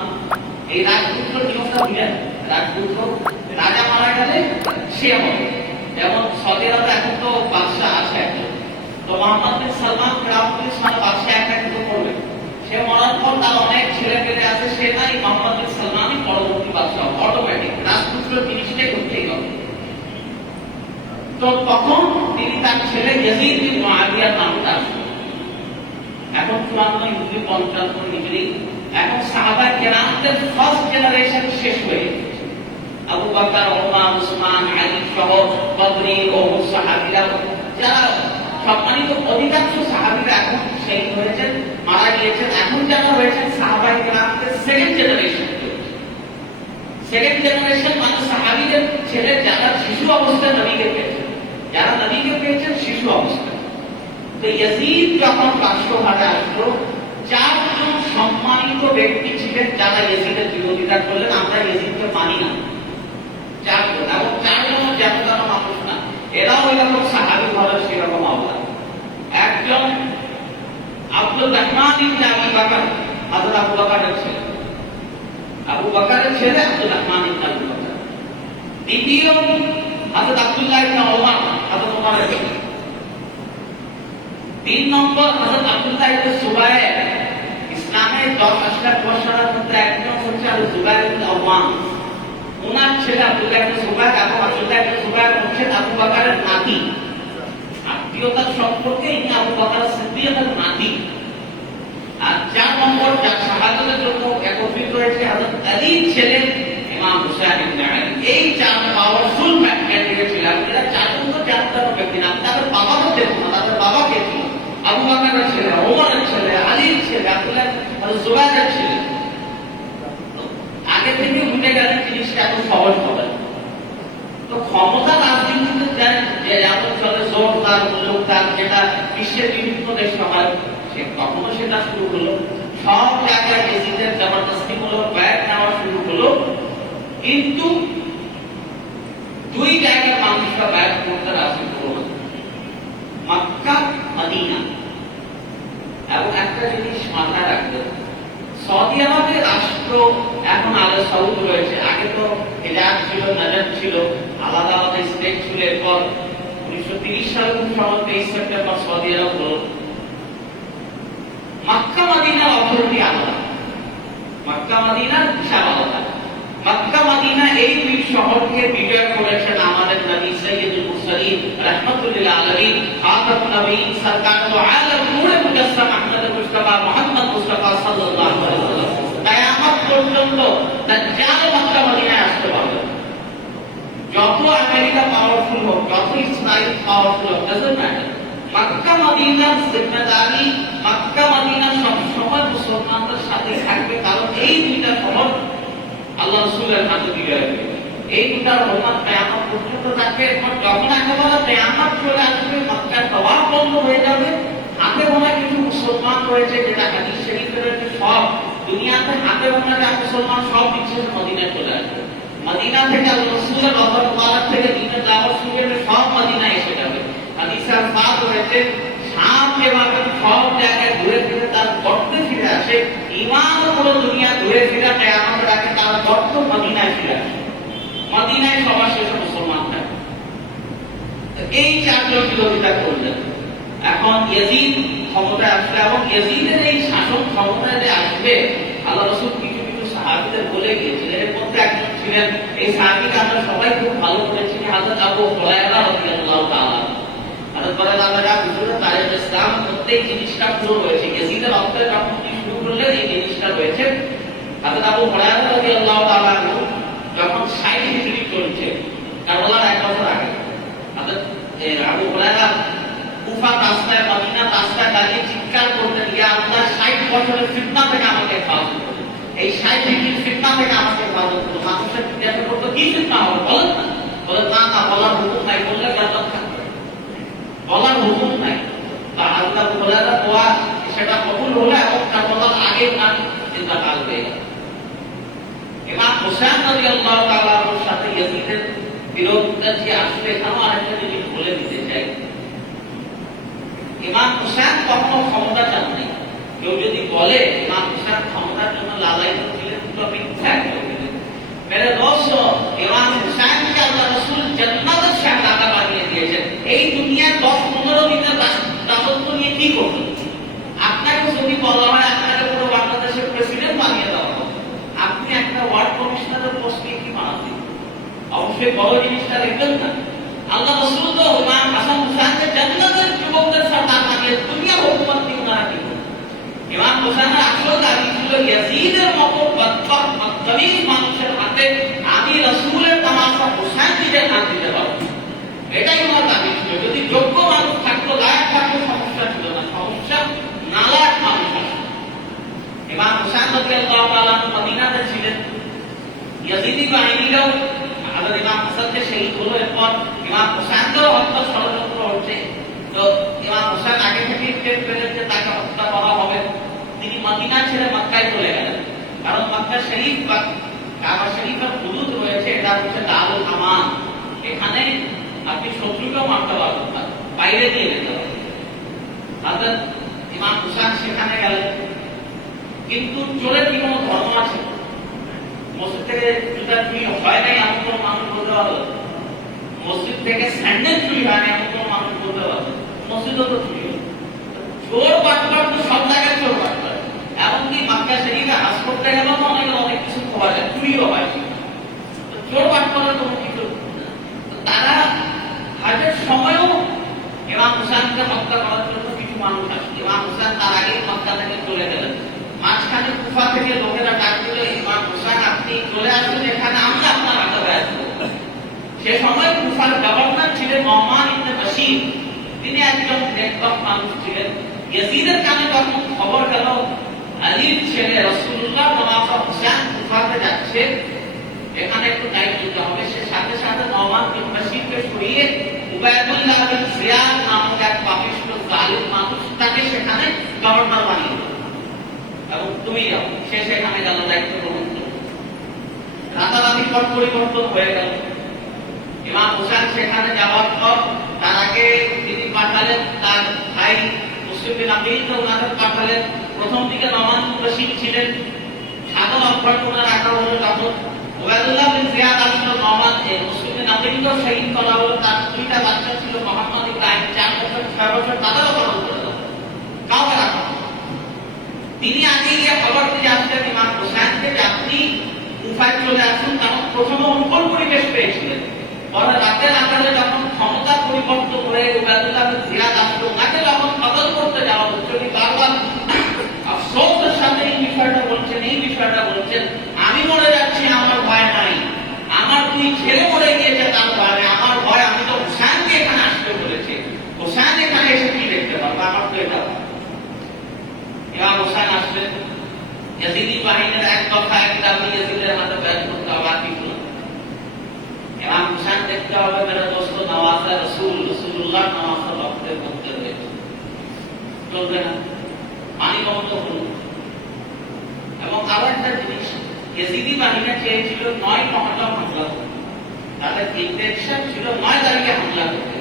এই রাজপুত্র নিয়োগটা দিলেন। রাজপুত্র রাজা মারা গেলে সে হবে, যেমন সৌদি আরবে এখন তো বাদশাহ আছে একজন, তো মোহাম্মদ বিন সালমান ক্রাউন প্রিন্স মানে বাদশাহ একটা কিছু করবে। সে মরার পর তার অনেক ছেলে পেলে আছে, সে নাই মোহাম্মদ বিন সালমানই পরবর্তী বাদশাহ, অটোমেটিক রাজপুত্র জিনিসটাই করতেই হবে। তো তখন তিনি তার ছেলে ইয়াজিদ বিন মুআবিয়ার নামটা, এখন 54 হিজরি 55 হিজরি, এখন সাহাবা কেরামদের ফার্স্ট জেনারেশন শেষ হয়ে গেছে। আবু বকর, ওমর, উসমান, আলী সহ বদরি ও সাহাবীরা, যারা সম্মানিত অধিকাংশ সাহাবীরা এখন শহীদ হয়েছেন, মারা গিয়েছেন। এখন যারা হয়েছেন সাহাবা কেরামদের সেকেন্ড জেনারেশন। সেকেন্ড জেনারেশন মানে সাহাবীদের ছেলে যারা শিশু অবস্থায় নবীকে পেয়েছেন, যারা নবীকে পেয়েছেন শিশু অবস্থায়। তো ইয়াজিদ যখন রাষ্ট্রভারে আসলো, 4 জন সম্মানিত ব্যক্তি ছিলেন যারা ইয়াজিদের বিরোধিতা করলেন, আমরা ইয়াজিদকে মানি না। 4 জন, এবং 4 জন জাতীয় মানুষ না, এরা ওই রকম সাহাবী ঘরের সেরকম আওলাদ। একজন আব্দুর রহমান ইবনে আবি বকর, হযরত আবু বকরের ছেলে, আবু বকরের ছেলে আব্দুর রহমান ইবনে আবি বকর। দ্বিতীয় হযরত আব্দুল্লাহ ইবনে ওমর, হযরত ওমরের ছেলে। 3 নম্বর হযরত আব্দুল্লাহ ইবনে সুবাইর, ইসলামের 10 আশরাফ বর্ষার মধ্যে একজন হচ্ছে আল জুবাইর ইবনে আওয়াম। ওনার ছেলে আব্দুল্লাহ ইবনে সুবাইর, এবং আব্দুল্লাহ ইবনে সুবাইর হচ্ছে আবু বকরের নাতি। আত্মীয়তার সম্পর্কে ইনি আবু বকর সিদ্দিকের নাতি। আর 4 নম্বর যার শাহাদাতের জন্য একত্রিত হয়েছে হযরত আলীর ছেলে ইমাম হুসাইন ইবনে আলী। এই 4 পাওয়ারফুল ক্যান্ডিডেট ছিলেন। এরা 4 জন তো জানতাম ব্যক্তি না, তাদের বাবাকে দেখুন, তাদের বাবা কে ছিল? আবু বকরের ছেলে, ওমরের ছেলে, আলীর ছেলে, আব্দুল্লাহ জুবাইরের ছেলে। আগে থেকে বুঝে গেলেন জিনিসটা এত সহজ হবে না। তো ক্ষমতা রাজনীতিতে যে যেমন চলে জোরদার মুলুকদার, যেটা বিশ্বের বিভিন্ন দেশে হয়, সে কখনো সেটা শুরু হলো। সব জায়গায় ইয়াজিদের জবরদস্তিমূলক ব্যয় নেওয়া শুরু হলো, কিন্তু 2 জায়গায় মানুষরা ব্যয় করতে রাজি হলো না, মক্কা, মদিনা। এবং একটা জিনিস মাথায় রাখবেন, সৌদি আরবের রাষ্ট্র এখন আলে সাউদ রয়েছে। আগে তো হিজাজ ছিল, নাজাদ ছিল, আলাদা আলাদা স্টেট ছিল। এরপর 1930 সালে 23 সেপ্টেম্বর সৌদি আরব হলো। মক্কা মদিনার অথরিটি আলাদা, মক্কা মদিনার হিসাব আলাদা। মক্কা মদিনা এই 2 শহরকে বিজয় করেছেন আমাদের নবী সাইয়্যিদুল মুরসালিন রাহমাতুল লিল আলামিন, খাতামুন নবীয়িন, সরকার তো আলম নূরে মুজাসসাম আহমদ মুস্তাফা মুহাম্মদ মুস্তাফা সাল্লাল্লাহু আলাইহি ওয়াসাল্লাম। দাজ্জাল মক্কা মদিনায় আসতে পারবে। যত আমেরিকা পাওয়ারফুল হোক, যত ইসরায়েল পাওয়ারফুল হোক, ডাজন্ট ম্যাটার, মক্কা মদিনার জিম্মেদারি, মক্কা মদিনা সব সময় মুসলমানদের সাথে থাকবে, কারণ এই দুইটা শহর আল্লাহ রাসূলের হাতে দিয়ে রাখবে। এই দুটার হরমত কিয়ামত পর্যন্ত থাকবে। এবং যখন একেবারে কিয়ামত চলে আসবে, মক্কার তওয়াফ বন্ধ হয়ে যাবে, হাতে গোনা কিছু মুসলমান রয়েছে, যেটা হাদিস শরীফের যে সব দুনিয়াতে হাতে গোনা যা মুসলমান সব কিছু মদিনায় চলে আসবে। মদিনা থেকে আল্লাহ রাসূলের রওজা মুবারক থেকে দিনের দাওয়াত শুরু হবে, সব মদিনায় এসে যাবে। হাদিসে আলফাজ রয়েছে, শাম যেভাবে সব জায়গায় ঘুরে ফিরে তার গর্তে ফিরে আসে, ঈমান পুরো দুনিয়া ঘুরে ফিরে কিয়ামতের আগে তার গর্ত মদিনায় ফিরে আসে। মদিনায় সবার শেষে মুসলমান থাকে। এই চারজন বিরোধিতা করলেন। এখন ইয়াজিদ ক্ষমতায় আসলে, এবং ইয়াজিদের এই শাসন ক্ষমতায় যে আসবে, আল্লাহ রাসূল কিছু কিছু সাহাবীদের বলে গিয়েছিলেন। এর মধ্যে একজন ছিলেন, এই সাহাবীকে আমরা সবাই খুব ভালো করে চিনি, হযরত আবু হুরায়রা রাদিয়াল্লাহু তাআলা। হযরত হুরায়রা হুজুরের তারিখে ইসলাম প্রত্যেক জিনিসটা পুরো রয়েছে। ইয়াজিদের অন্তরে যখন শুরু করলেন এই জিনিসটা রয়েছে। হযরত আবু হুরায়রা রাদিয়াল্লাহু তাআলা যখন 60 হিজরি চলছে, কারবালার 1 বছর আগে, হযরত আবু হুরায়রা কুফা রাস্তায়, মদিনা রাস্তায় দাঁড়িয়ে চিৎকার করতেন, ইয়া আল্লাহ, 60 বছরের ফিতনা থেকে আমাকে হেফাজত করুন, এই 60 হিজরির ফিতনা থেকে আমাকে হেফাজত করুন। মানুষের জিজ্ঞাসা করতো কি ফিতনা হবে, বলেন না। বলেন না, না বলার হুকুম নাই, বললে গলত থাকবে, বলার হুকুম নাই। বা আল্লাহ হুরায়রা দোয়া সেটা কবুল হলো, এবং কারবালার আগে তার ইন্তেকাল হয়ে গেল। ইমাম হুসাইন রাদিয়াল্লাহু তাআলার সাথে ইয়াজিদের বিরোধিতা যে আসলে, এখানেও আরেকটা জিনিস বলে দিতে চাই। ইমাম হুসাইন কখনো ক্ষমতা চান নাই। কেউ যদি বলে ইমাম হুসাইন ক্ষমতার জন্য লালায়িত ছিলেন, তো মিথ্যা বলবেন। মেরে দোস্ত, ইমাম হুসাইনকে আল্লাহ রাসূল জান্নাতের শাহজাদা বানিয়ে দিয়েছেন। এই দুনিয়ার 10-15 দিনের রাজত্ব নিয়ে কি করবেন? আপনাকে যদি বলা হয় আপনাকে পুরো বাংলাদেশের প্রেসিডেন্ট বানিয়ে দেওয়া হবে, আপনি একটা ওয়ার্ড কমিশনারের পোস্টে কি বানাবেন? অবশ্যই বড় জিনিসটা দেখবেন না। আল্লাহ রাসূল তো ইমাম হাসান হুসাইনকে জান্নাতের যুবকদের সরদার বানিয়ে দুনিয়া হুকুমত দিয়ে ওনারা কি করবেন? ইমাম হুসাইনের আসল দাবি ছিল ইয়াজিদের মতো বদবখ বদতমিজ মানুষের হাতে আমি রাসূলের তামাশা হুসাইন নিজের হাত দিতে পারবো, এটাই ওনার দাবি ছিল। যদি যোগ্য মানুষ থাকতো, লায়ক থাকতো, সমস্যা ছিল না। সমস্যা নালায়ক মানুষ আছে। ইমাম হুসাইন রাদিয়াল্লাহু তাআলা মদিনাতে ছিলেন, ইয়াজিদি বাহিনীরাও আল্লাহ ইমাম হাসানকে শহীদ হলো, এরপর ইমাম হুসাইনকেও হত্যা ষড়যন্ত্র হচ্ছে। তো ইমাম হুসাইন আগে থেকে টের পেলেন যে তাকে হত্যা করা হবে। তিনি মদিনা ছেড়ে মক্কায় চলে গেলেন, কারণ মক্কা শরীফ বা কাবা শরীফের হুদুদ রয়েছে, এটা হচ্ছে দারুল আমান। এখানে আপনি শত্রুকেও মারতে পারবেন না, বাইরে দিয়ে যেতে হবে। হযরত ইমাম হুসাইন সেখানে গেলেন, কিন্তু চোরের কি কোনো ধর্ম আছে? মসজিদ থেকে জুতা চুরি হয় নাই এমন কোনো মানুষ বলতে পারবে? মসজিদ থেকে স্যান্ডেল চুরি হয় না এমন কোনো মানুষ বলতে পারবে? মসজিদও তো চুরি হয়। চোর বাটপার তো সব জায়গায় চোর বাটপার, এমনকি মক্কা শরীফে হাজ করতে গেলেও তো অনেক কিছু পাওয়া যায়, চুরিও হয়। চোর বাটপারের কোনো কিছু তারা হাজের সময়ও ইমাম হুসাইনকে হত্যা করার জন্য কিছু মানুষ আসে। ইমাম হুসাইন তার আগেই মক্কা থেকে চলে গেলেন। মাঝখানে কুফা থেকে লোকেরা ডাক দিল, ইমাম হুসাইন আপনি চলে আসুন এখানে, আমি আপনার আগে আসবো। সে সময় কুফার গভর্নর ছিলেন নোমান ইবনে বাশীর, তিনি একজন নেকবখ মানুষ ছিলেন। ইয়াজিদের কানে যখন খবর গেল আলীর ছেলে রাসূলুল্লাহ তাআলা হুসাইন কুফাতে যাচ্ছে, এখানে একটু দায়িত্ব দিতে হবে, সে সাথে সাথে নোমান ইবনে বাশীরকে সরিয়ে উবাইদুল্লাহ বিন জিয়াদ নামক এক পাপিষ্ঠ জালিম মানুষ তাকে সেখানে গভর্নর বানিয়ে দিল, এবং তুমি যাও। সে সেখানে গেল, দায়িত্ব গ্রহণ করল। রাতারাতি পট পরিবর্তন হয়ে গেল। ইমাম হুসাইন সেখানে যাওয়ার পর তার আগে তিনি পাঠালেন তার ভাই মুসলিম বিন আকিলকে, ওনাকে পাঠালেন। প্রথম দিকে নোমান ইবনে বাশীর ছিলেন, সাধারণ অভ্যর্থনা রাখা হলো। তখন উবাইদুল্লাহ বিন জিয়াদ আসলো, নোমান মুসলিম বিন আকিলকেও শহীদ করা হলো। তার 2টা বাচ্চা ছিল, মুহাম্মদ ইব্রাহিম 4 বছর 6 বছর, তাদেরও পালন করে দেওয়া, কাউকে রাখা। তিনি আগে গিয়ে খবর দিয়ে আসলেন ইমাম হুসাইনকে যে আপনি কুফায় চলে আসুন, কারণ প্রথমে অনুকূল পরিবেশ পেয়েছিলেন। পরে রাতের আকারে যখন ক্ষমতা পরিবর্তন হয়ে উবাইদুল্লাহ বিন জিয়াদ আসলো, তাকে যখন কতল করতে যাওয়া হচ্ছে, উনি বারবার আফসোসের সাথে এই বিষয়টা বলছেন, আমি মরে যাচ্ছি, ইয়াজিদি বাহিনীর এক দফা এক দাবি ইয়াজিদের হাতে ব্যাট করতে আবার কি হলো ইমাম হুসাইন দেখতে হবে মেরা দোস্ত নওয়াজে রাসূলুল্লাহ নওয়াজে রক্তে করতে হয়েছে চলবে না পানি কমত হলো এবং আবার একটা জিনিস ইয়াজিদি বাহিনী চেয়েছিল 9 মহল্লা হামলা তাদের ইন্টেনশন ছিল 9 তারিখে হামলা করতে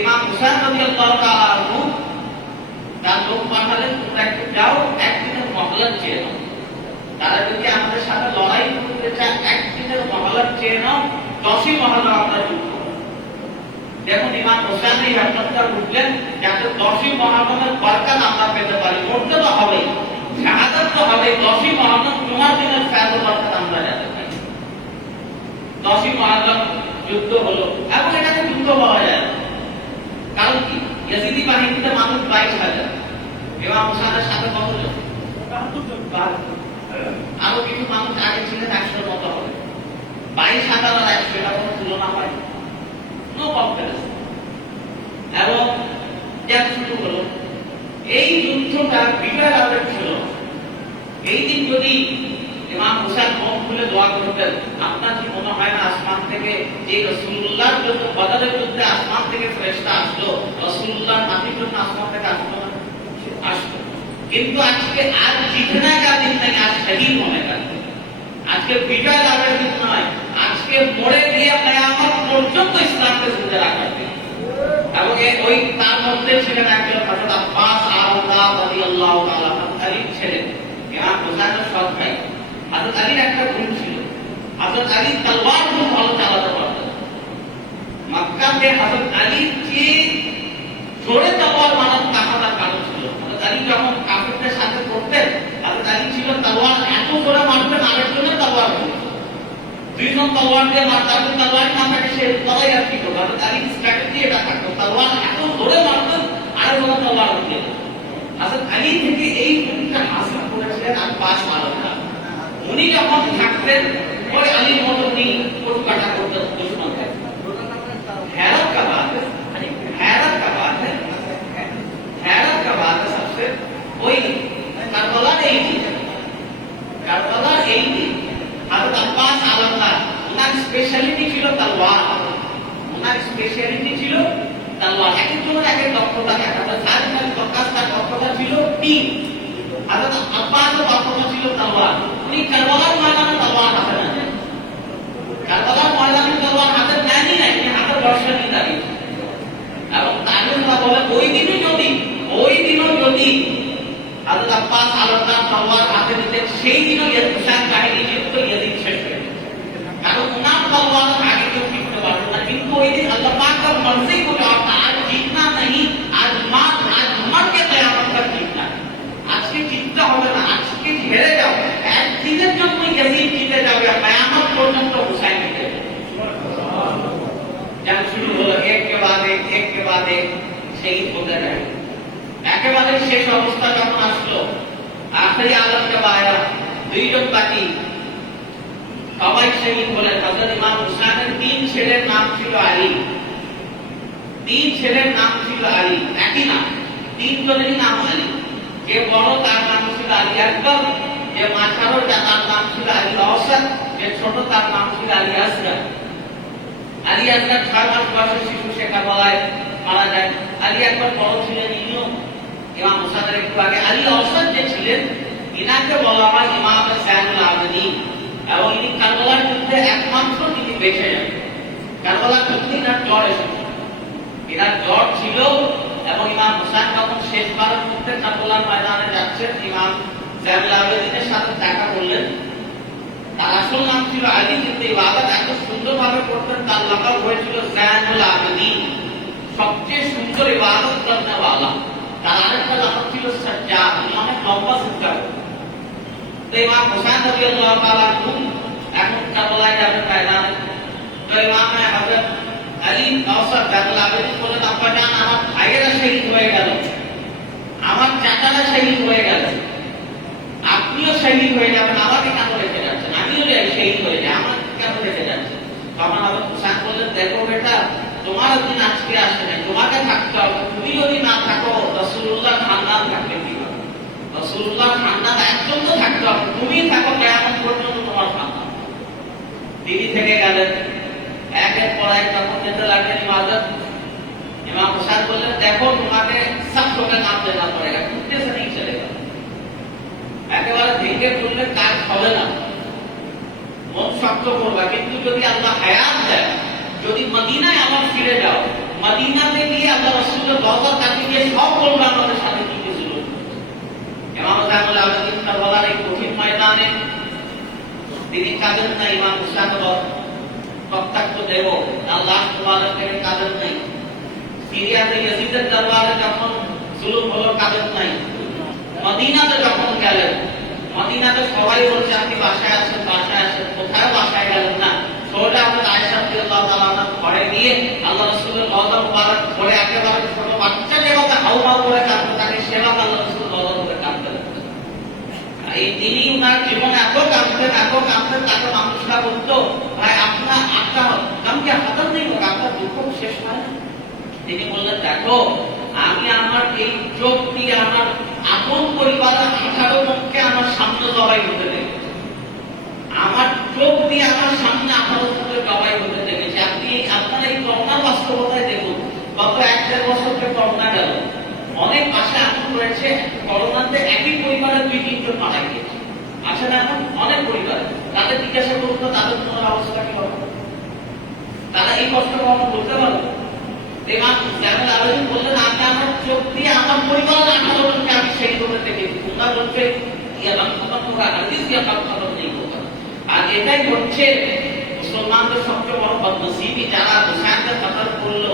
ইমাম হুসাইন রাদিয়াল্লাহু তাআলা আনহু তার লোক পাঠালেন তোমরা একটু যাও একদিনের মহল্লা চেয়ে নাও তারা যদি আমাদের সাথে লড়াই করতে চায় একদিনের মহল্লা চেয়ে নাও 10ই মহল্লা আমরা যুদ্ধ দেখুন ইমাম হুসাইন এই হামলাটা বুঝলেন যাতে 10ই মহল্লার বরকত আমরা পেতে পারি করতে তো হবে শাহাদাত তো হবে 10ই মহল্লা তোমার দিনের ফয়সালা বরকত আমরা যেতে পারি 10ই মহল্লা যুদ্ধ হলো এবং এটাকে যুদ্ধ বলা যায় কারণ কি ইয়াজিদি বাহিনীতে মানুষ 22,000 ইমাম হুসাইনের সাথে কতজন 72 আরো কিছু মানুষ আগে ছিলেন 100 মতো হবে 22,000 আর 100 এর কোনো তুলনা হয় নো কম্পারিজন এবং যা শুরু হলো এই যুদ্ধটা বিজয় লাভের ছিল এই দিন যদি ইমাম হুসাইন মুখ খুলে দোয়া করতেন আপনার কি মনে হয় না আসমান থেকে যে রাসূলুল্লাহর জন্য বদরের যুদ্ধে আসমান থেকে ফেরেশতা আসলো রাসূলুল্লাহর নাতির জন্য আসমান থেকে আসলো না আসলো কিন্তু আজকে আজ জিতনা का दिन नहीं आज शहीद होने का আজকে বিজয় লাভের দিন নয় আজকে মরে গিয়ে কিয়ামত পর্যন্ত ইসলামকে জিন্দা রাখার দিন এবং ওই তার মধ্যে ছিলেন একজন হযরত আব্বাস আল-আওদা রাদিয়াল্লাহু তাআলা আলীর ছেলে ইমাম হুসাইনের সৎ ভাই হযরত আলীর একটা গুণ ছিল হযরত আলী তলোয়ার খুব ভালো চালাতে পারতেন মক্কাতে হযরত আলীর যে জোরে তলোয়ার মারার তাকাতার কারণ ছিল হযরত আলী যখন কাফিরদের সাথে করতেন হযরত আলী ছিল তলোয়ার এত জোরে মারতেন আরেকজনের তলোয়ার দুইজন তলোয়ার দিয়ে মারতেন তলোয়ার না থাকে সে লড়াই আর কি করবে হযরত আলীর স্ট্র্যাটেজি এটা থাকতো তলোয়ার এত জোরে মারতেন আরেকজনের তলোয়ার উঠিয়ে হযরত আলী থেকে এই গুণটা হাসিল করেছিলেন আব্বাস মালকা উনি যখন থাকতেন ওই আলীর মতো উনি কোট কাটা করতেন দুশমনকে हैरत का बात है हैरत का बात है हैरत का बात है सबसे वही करबला नहीं थी करबला यही थी हज़रत अब्बास आलमदार उनका स्पेशलिटी ছিল তলোয়ার उनका स्पेशलिटी ছিল তলোয়ার একই জন্য একই দক্ষতা থাকে হযরত সাইদ বক্কাসের দক্ষতা ছিল তীর হযরত আব্বাসের দক্ষতা ছিল তলোয়ার উনি কারবালার ময়দানে তলোয়ার হাতে নেন কারবালার ময়দানে তলোয়ার হাতে নেনই না হাতে বর্ষা নিয়ে দাঁড়িয়ে এবং তামিলরা বলে ওই দিনও যদি হযরত আব্বাস আলমদার তলোয়ার হাতে নিতেন সেই দিনও হুসাইন বাহিনী জিততো ইয়াজিদ শেষ হয়ে যেত কারণ উনার তলোয়ার আগে কেউ টিকতে পারতো না কিন্তু ওই দিন আল্লাহ পাক का मर्जी को आज जीतना नहीं आज मर के क़यामत तक जीतना আজকে জিততে হবে না আজকে হেরে যাও একদিনের জন্য ইয়াজিদ জিতে যাবে কিয়ামত পর্যন্ত হুসাইন জিতে যাবে जब शुरू হলো এক के बाद एक শহীদ হতে রহে একেবারে শেষ অবস্থা যখন আসলো আখেরি আলম কে আয়া দুইজন বাকি সবাই শহীদ হলেন হযরত ইমাম হুসাইনের তিন ছেলের নাম ছিল আলী একই নাম তিন জনেরই নাম আলী যে বড় তার নাম ছিল আলী আকবর যে মাঝারো তার নাম ছিল আলী আওসাত যে ছোট তার নাম ছিল আলী আসগর আলী আকবর 6 মাস বয়সে শিশু সে কারবালায় মারা যায় আলী আকবর বড় ছিলেন ইনিও ইমাম হুসাইনের একটু আগে আলী আওসাত যে ছিলেন ইনাকে বলা হয় ইমাম জাইনুল আবেদিন এবং ইনি কারবালার যুদ্ধে একমাত্র তিনি বেঁচে যান কারবালার যুদ্ধে ইনার জ্বর এসেছিল ইনার জ্বর ছিল এবং ইমাম হুসাইন যখন শেষবারের মধ্যে কারবালার ময়দানে যাচ্ছেন ইমাম জাইনুল আবেদিনের সাথে দেখা করলেন তার আসল নাম ছিল আলী কিন্তু ইবাদত এত সুন্দরভাবে করতেন তার লকাব হয়েছিল জাইনুল আবেদিন সবচেয়ে সুন্দর ইবাদত করতে वाला তার আরেকটা লকাব ছিল সাজ্জাদ অনেক লম্বা সিজদা তো ইমাম হুসাইন রাদিয়াল্লাহু তাআলা এখন কারবালায় যাবেন ময়দানে তো ইমাম হযরত আলী আওসাত জাইনুল আবেদিন বলেন আব্বা জান আমার ভাইয়েরা শহীদ হয়ে গেল আমার চাচারা শহীদ হয়ে গেল আপনিও শহীদ হয়ে যাবেন আমাকে কেন রেখে যাচ্ছেন আমিও শহীদ হয়ে যাই আমার কেন রেখে যাচ্ছেন তখন হযরত হুসাইন বললেন দেখো বেটা তোমার দিন আজকে আসে না তোমাকে থাকতে হবে তুমি যদি না থাকো রাসূলুল্লাহ খানদান থাকবে কিভাবে রাসূলুল্লাহ খানদান একজন তো থাকতে হবে, তুমি থাকো কিয়ামত পর্যন্ত তোমার খানদান। তিনি থেকে গেলেন, একের পর এক যখন যেতে লাগলেন ইবাদত, ইমাম হুসাইন বললেন দেখো তোমাকে সব লোকে নাম দেনা পড়েগা, কুত্তে সে नहीं चलेगा। একেবারে ভেঙে পড়লে কাজ হবে না, মন শক্ত করবা, কিন্তু যদি আল্লাহ হায়াত দেয়, যদি মদিনায় আবার ফিরে যাও, মদিনাতে গিয়ে আল্লাহ রাসূলের রওজার কাছে গিয়ে সব বলবা আমাদের সাথে কি কি ছিল। ইমাম জালাল আলাদিন কারবালার এই কঠিন ময়দানে তিনি কাঁদেন না, ইমাম হুসাইন রক্তাক্ত দেহ আল্লাহ তোমাদের থেকে কাঁদেন নাই, সিরিয়াতে ইয়াজিদের দরবারে যখন জুলুম হলো কাঁদেন নাই, মদিনাতে যখন গেলেন, মদিনাতে সবাই বলছে আপনি বাসায় আছেন, বাসায় আছেন, কোথায় বাসায় গেলেন না, সোজা আপনার আয়েশা রাদিয়াল্লাহু তাআলা আনহা ঘরে গিয়ে আল্লাহ রাসূলের রওজা মুবারক করে একেবারে ছোট বাচ্চা যেভাবে হাউমাউ করে কাঁদতো, তাকে সেবা আল্লাহ রাসূল রওজা করে কাঁদতেন। এই তিনি ওনার জীবনে এত কাঁদতেন, তাকে মানুষরা বলতো ভাই আপনার কি খতম নেই হোক, আপনার দুঃখ শেষ হয় না। তিনি বললেন দেখো আমি আমার এই চোখ দিয়ে আমার আপন পরিবারের 18 জনকে আমার সামনে জবাই হতে দেখেছি, আমার চোখ দিয়ে আমার সামনে 18 জনকে জবাই হতে দেখেছি। আপনি আপনার এই করোনার বাস্তবতায় দেখুন, গত 1-1.5 বছর যে করোনা গেল, অনেক পাশে এমন রয়েছে করোনাতে একই পরিবারের 2-3 জন মারা গিয়েছে, আছে না এমন অনেক পরিবার। তাদের জিজ্ঞাসা করুন তো তাদের মনের অবস্থা কি হবে, তারা এই কষ্ট কখনো বলতে পারবে? ইমাম জালাল আলাদিন বললেন আমি আমার চোখ দিয়ে আমার পরিবারের 18 জনকে আমি শহীদ হতে দেখেছি। তোমরা বলছে ইয়ামান খতম করা হাদিস দিয়ে খতম নেই হতো। আর এটাই হচ্ছে মুসলমানদের সবচেয়ে বড় বদনসিবি, যারা হুসাইনকে কতল করলো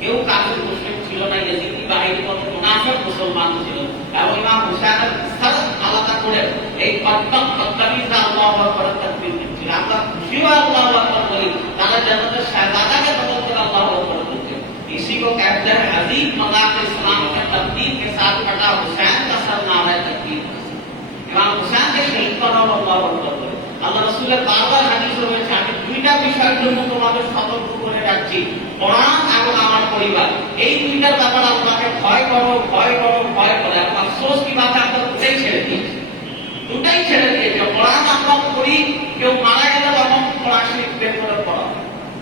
কেউ কাফির মুশরিক ছিল না, ইয়াজিদি বাহিনী কত মুনাফিক মুসলমান ছিল, এবং ইমাম হুসাইনের সাথে আলাদা করে এই তাকবীরটা আল্লাহু আকবার তাকবীর দিচ্ছিল। আমরা খুশি হয়ে আল্লাহু আকবার বলি, তারা জান্নাতের শাহজাদাকে কতল করে আল্লাহু আকবার বলছে। इसी को कहते हैं अजीब मज़ाक इस्लाम के तकदीर के साथ कटा हुसैन का सरनामा है तकदीर। इमाम हुसैन के शहीद का नाम अल्लाह अकबर। আল্লাহ রাসূলের বারবার হাদিস রয়েছে আমি দুইটা বিষয়ের জন্য তোমাদের সতর্ক করে রাখছি, কোরআন এবং আমার পরিবার। এই দুইটার ব্যাপারে আপনাকে ভয় করো, ভয় করো, ভয় করো। এবং আফসোস কি বাবা আমরা দুটাই ছেড়ে দিয়েছি, দুটাই ছেড়ে দিয়েছি। কোরআন আমরা পড়ি, কেউ মারা গেলে তখন কোরআন শরীফ বের করে পড়া,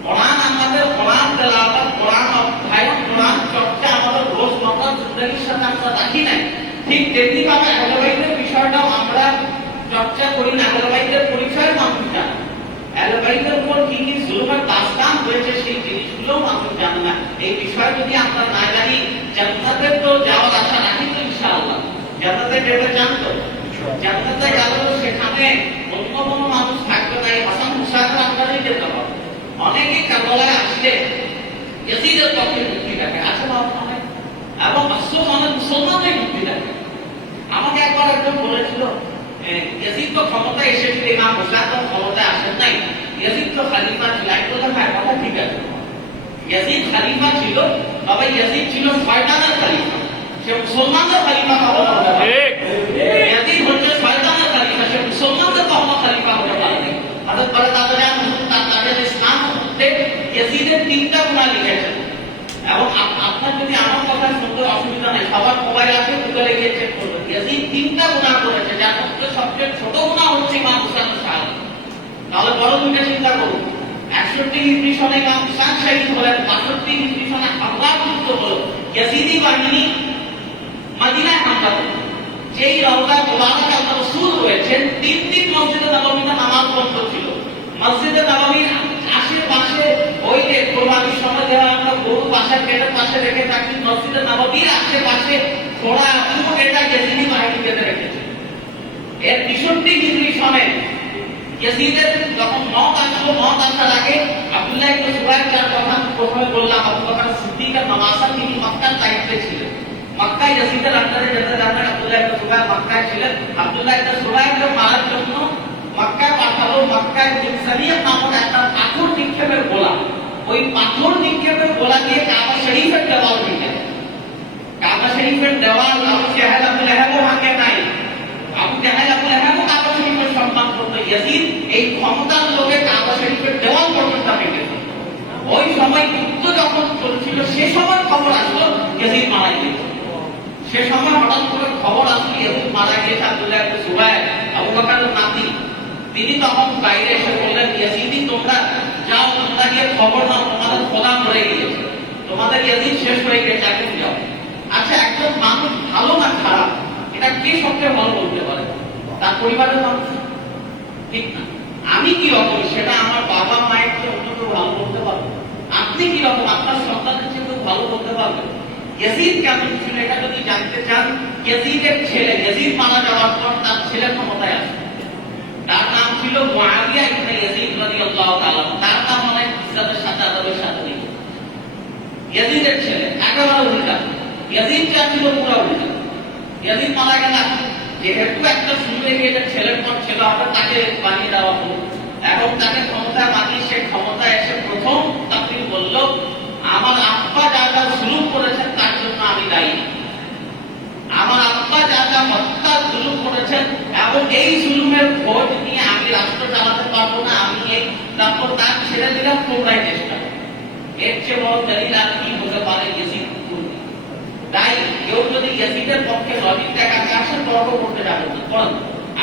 কোরআন আমাদের কোরআন তেলাওয়াত, কোরআন অধ্যয়ন, কোরআন চর্চা আমাদের রোজমর্রা জিন্দেগির সাথে আমরা রাখি নাই। ঠিক তেমনি ভাবে আহলে বাইতের বিষয়টাও আমরা চর্চা করি না, আহলে বাইতের পরিচয় মানুষ জানে, আহলে বাইতের উপর কি কি জুলুমের দাস্তান হয়েছে সেই জিনিসগুলোও মানুষ জানে না। এই বিষয় যদি আমরা না জানি, জান্নাতে তো যাওয়ার আশা রাখি তো ইনশাআল্লাহ, জান্নাতে যেতে চান তো, জান্নাতে গেলে সেখানে অন্য কোনো মানুষ থাকবে না, এই হাসান হুসাইনের আন্ডারেই যেতে হবে। অনেকে কারবালায় আসলে ইয়াজিদের পক্ষে যুক্তি দেখে, আছে না অনেক, এবং আফসোস অনেক মুসলমানদের যুক্তি দেখে। আমাকে একবার একজন বলেছিল ইয়াজিদ তো ক্ষমতায় এসেছিল, ইমাম হুসাইন তো ক্ষমতায় আসেন নাই, ইয়াজিদ তো খলিফা ছিল। আমি বললাম হ্যাঁ কথা ঠিক আছে, ইয়াজিদ খলিফা ছিল, তবে ইয়াজিদ ছিল শয়তানের খলিফা, সে মুসলমানদের খলিফা হতে পারে না। ইয়াজিদ হচ্ছে শয়তানের খলিফা, সে মুসলমানদের কখনো খলিফা হতে পারে না। হযরত তাদের ইসলাম মধ্যে ইয়াজিদের 3টা গুনাহ লিখেছেন, এবং আপনার যদি আমার কথা শুনতে অসুবিধা নাই, সবার মোবাইল আছে, গুগলে গিয়ে চেক করবেন। ইয়াজিদ 3টা গুনাহ করেছে, যার মধ্যে সবচেয়ে ছোট গুনাহ হচ্ছে ইমাম হুসাইনের শাহাদাত। তাহলে বড় দুইটা চিন্তা করুন, 61 হিজরি সনে ইমাম হুসাইন শহীদ হলেন, 62 হিজরি সনে আরবাব যুদ্ধ হলো, ইয়াজিদি বাহিনী মদিনায় হামলা করল। যেই রওজা মুবারকে আল্লাহ রাসূল রয়েছেন, 3 দিন মসজিদে নববীতে নামাজ বন্ধ ছিল। মসজিদে নববীর আশেপাশে ওই যে কোরবানির সময় যারা আমরা গরু বাসার গেটের পাশে রেখে থাকি, মসজিদে নববীর আশেপাশে ঘোড়া পুরো এটা ইয়াজিদি বাহিনী বেঁধে রেখেছে। এর 63 হিজরি সনে ইয়াজিদের যখন মওত আসলো, মওত আসার আগে আব্দুল্লাহ ইবনে সুবাইর, যার কথা প্রথমে বললাম, আবু বকর সিদ্দিক আর নওয়াসা, তিনি মক্কার দায়িত্বে ছিলেন। মক্কায় ইয়াজিদের আন্ডারে যেতে জানেন, আব্দুল্লাহ ইবনে সুবাইর মক্কায় ছিলেন। আব্দুল্লাহ ইবনে সুবাইরকে মারার জন্য মক্কায় পাঠালো। মক্কায় জিনসারিয়া নামক একটা পাথর নিক্ষেপের গোলা, ওই পাথর নিক্ষেপের গোলা দিয়ে কাবা শরীফের দেওয়াল ভেঙে, কাবা শরীফের দেওয়াল আবু জাহেল আবু লাহাবও ভাঙে নাই। আবু জাহেল আবু লাহাবও কাবা শরীফের সম্মান করতো। ইয়াজিদ এই ক্ষমতার লোভে কাবা শরীফের দেওয়াল পর্যন্ত ভেঙে দিল। ওই সময় যুদ্ধ যখন চলছিল, সে সময় খবর আসলো ইয়াজিদ মারা গিয়েছে। সে সময় হঠাৎ করে খবর আসলো ইয়াজিদ মারা গিয়েছে। আব্দুল্লাহ ইবনে জুবায়ের আবু বকরের নাতি, তিনি তখন বাইরে এসে বললেন, ইয়াজিদি তোমরা যাও, তোমরা গিয়ে খবর নাও, তোমাদের খোদা মরে গিয়েছে, তোমাদের ইয়াজিদ শেষ হয়ে গেছে, এখন যাও। আচ্ছা, একজন মানুষ ভালো না খারাপ এটা কে সবচেয়ে ভালো বলতে পারে? তার পরিবারের মানুষ, ঠিক না? আমি কি রকম সেটা আমার বাবা মায়ের চেয়ে অন্য কেউ ভালো বলতে পারবে। আপনি কি রকম আপনার সন্তানের চেয়ে কেউ ভালো বলতে পারবে। ইয়াজিদ কেমন ছিল এটা যদি জানতে চান, ইয়াজিদের ছেলে, ইয়াজিদ মারা যাওয়ার পর তার ছেলে ক্ষমতায় আসে, তার নাম ছিল মুআবিয়া ইবনে ইয়াজিদ রাদিয়াল্লাহু তাআলা। তার নাম অনেক ইজ্জতের সাথে আদবের সাথে নেই। ইয়াজিদের ছেলে একেবারে উল্টা, ইয়াজিদ যা ছিল পুরো উল্টা। ইয়াজিদ মারা গেল, যেহেতু একটা সুন্দর ছেলের পর ছেলে হবে, তাকে বানিয়ে দেওয়া হলো। এখন তাকে ক্ষমতা বানিয়ে সে ক্ষমতায় এসে প্রথম তাকরীর বলল, আমার আব্বা যা যা জুলুম করেছেন তার জন্য আমি দায়ী। আমার আব্বা যা যা হত্যা জুলুম করেছেন এবং এই জুলুমের খোঁজ নিয়ে আমি রাষ্ট্র চালাতে পারবো না, আমি এই তারপর তার ছেড়ে দিলাম, তোমরাই চেষ্টা করো। এর চেয়ে বড় দলিল আর কি হতে পারে ইয়াজিদ? তাই কেউ যদি ইয়াজিদের পক্ষে লজিক দেখাতে আসে, তর্ক করতে যাবেন না। কারণ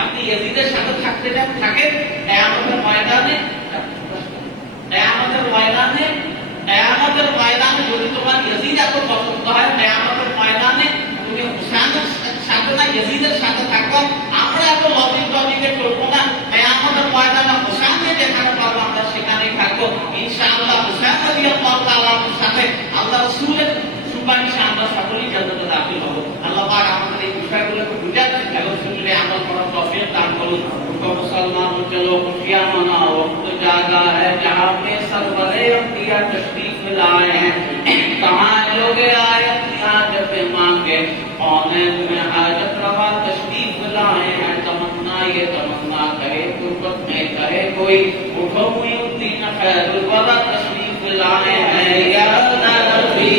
আপনি ইয়াজিদের সাথে থাকতে চান, থাকেন কিয়ামতের ময়দানে, কিয়ামতের ময়দানে, কিয়ামতের ময়দানে যদি তোমার ইয়াজিদ এত পছন্দ হয়, কিয়ামতের ময়দানে তুমি হুসাইনের সাথে না ইয়াজিদের সাথে থাকো। আমরা এত লজিকে চলবো না, কিয়ামতের ময়দানে হুসাইনকে যেখানে পাবো আমরা সেখানেই থাকবো ইনশাআল্লাহ। হুসাইন রাদিয়াল্লাহু তাআলার সাথে আল্লাহ রাসূলের সুপারিশে আমরা সকলেই জান্নাতে দাখিল হব। আল্লাহ পাক আমাদের এই বিষয়গুলোকে বুঝান এবং শুনলে আমল করার তৌফিক দান করুন। मुसलमानों चलो खुशियां मनाओ, वक्त जागा है जहां पे सरवरे अंबिया तशरीफ लाए हैं। कहां लोग आए हाजत मांगे, कौने में हाजत रवा तशरीफ लाए हैं। तमन्ना ये तमन्ना कहे गुरबत में कहे कोई, उठो मुइनुद्दीन खैरुल वरा तशरीफ लाए हैं। या नबी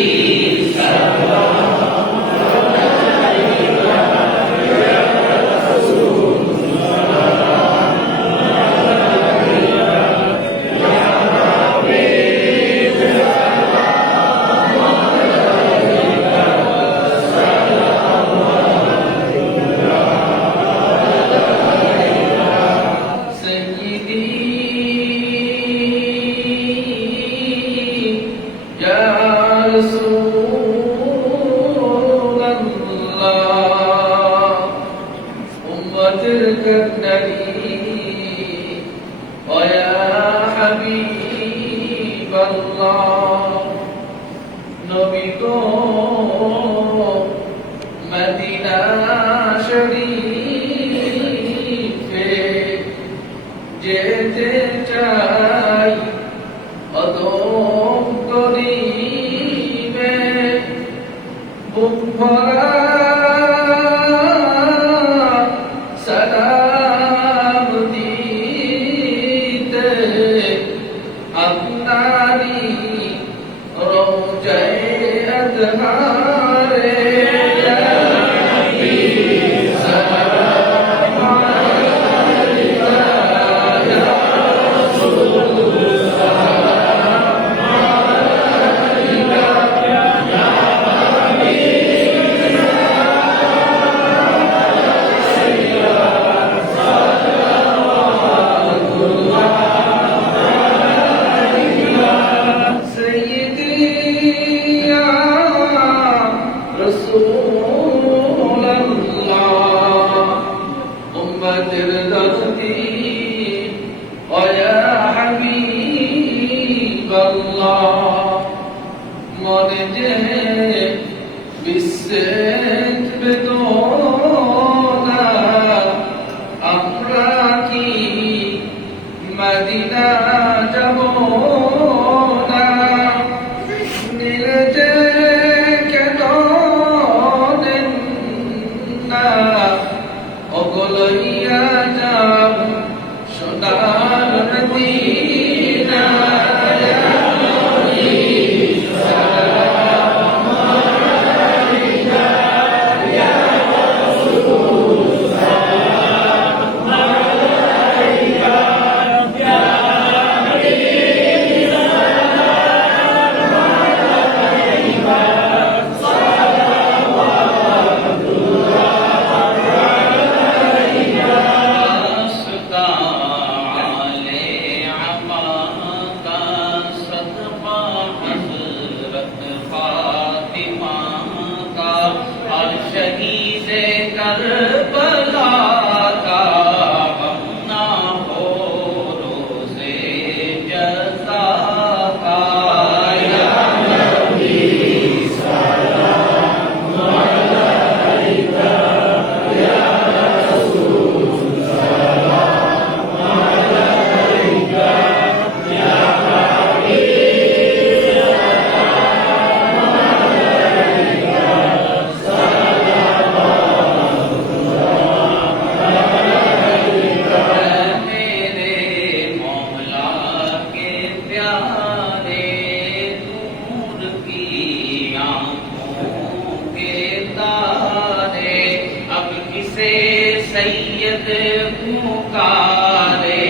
पुकारे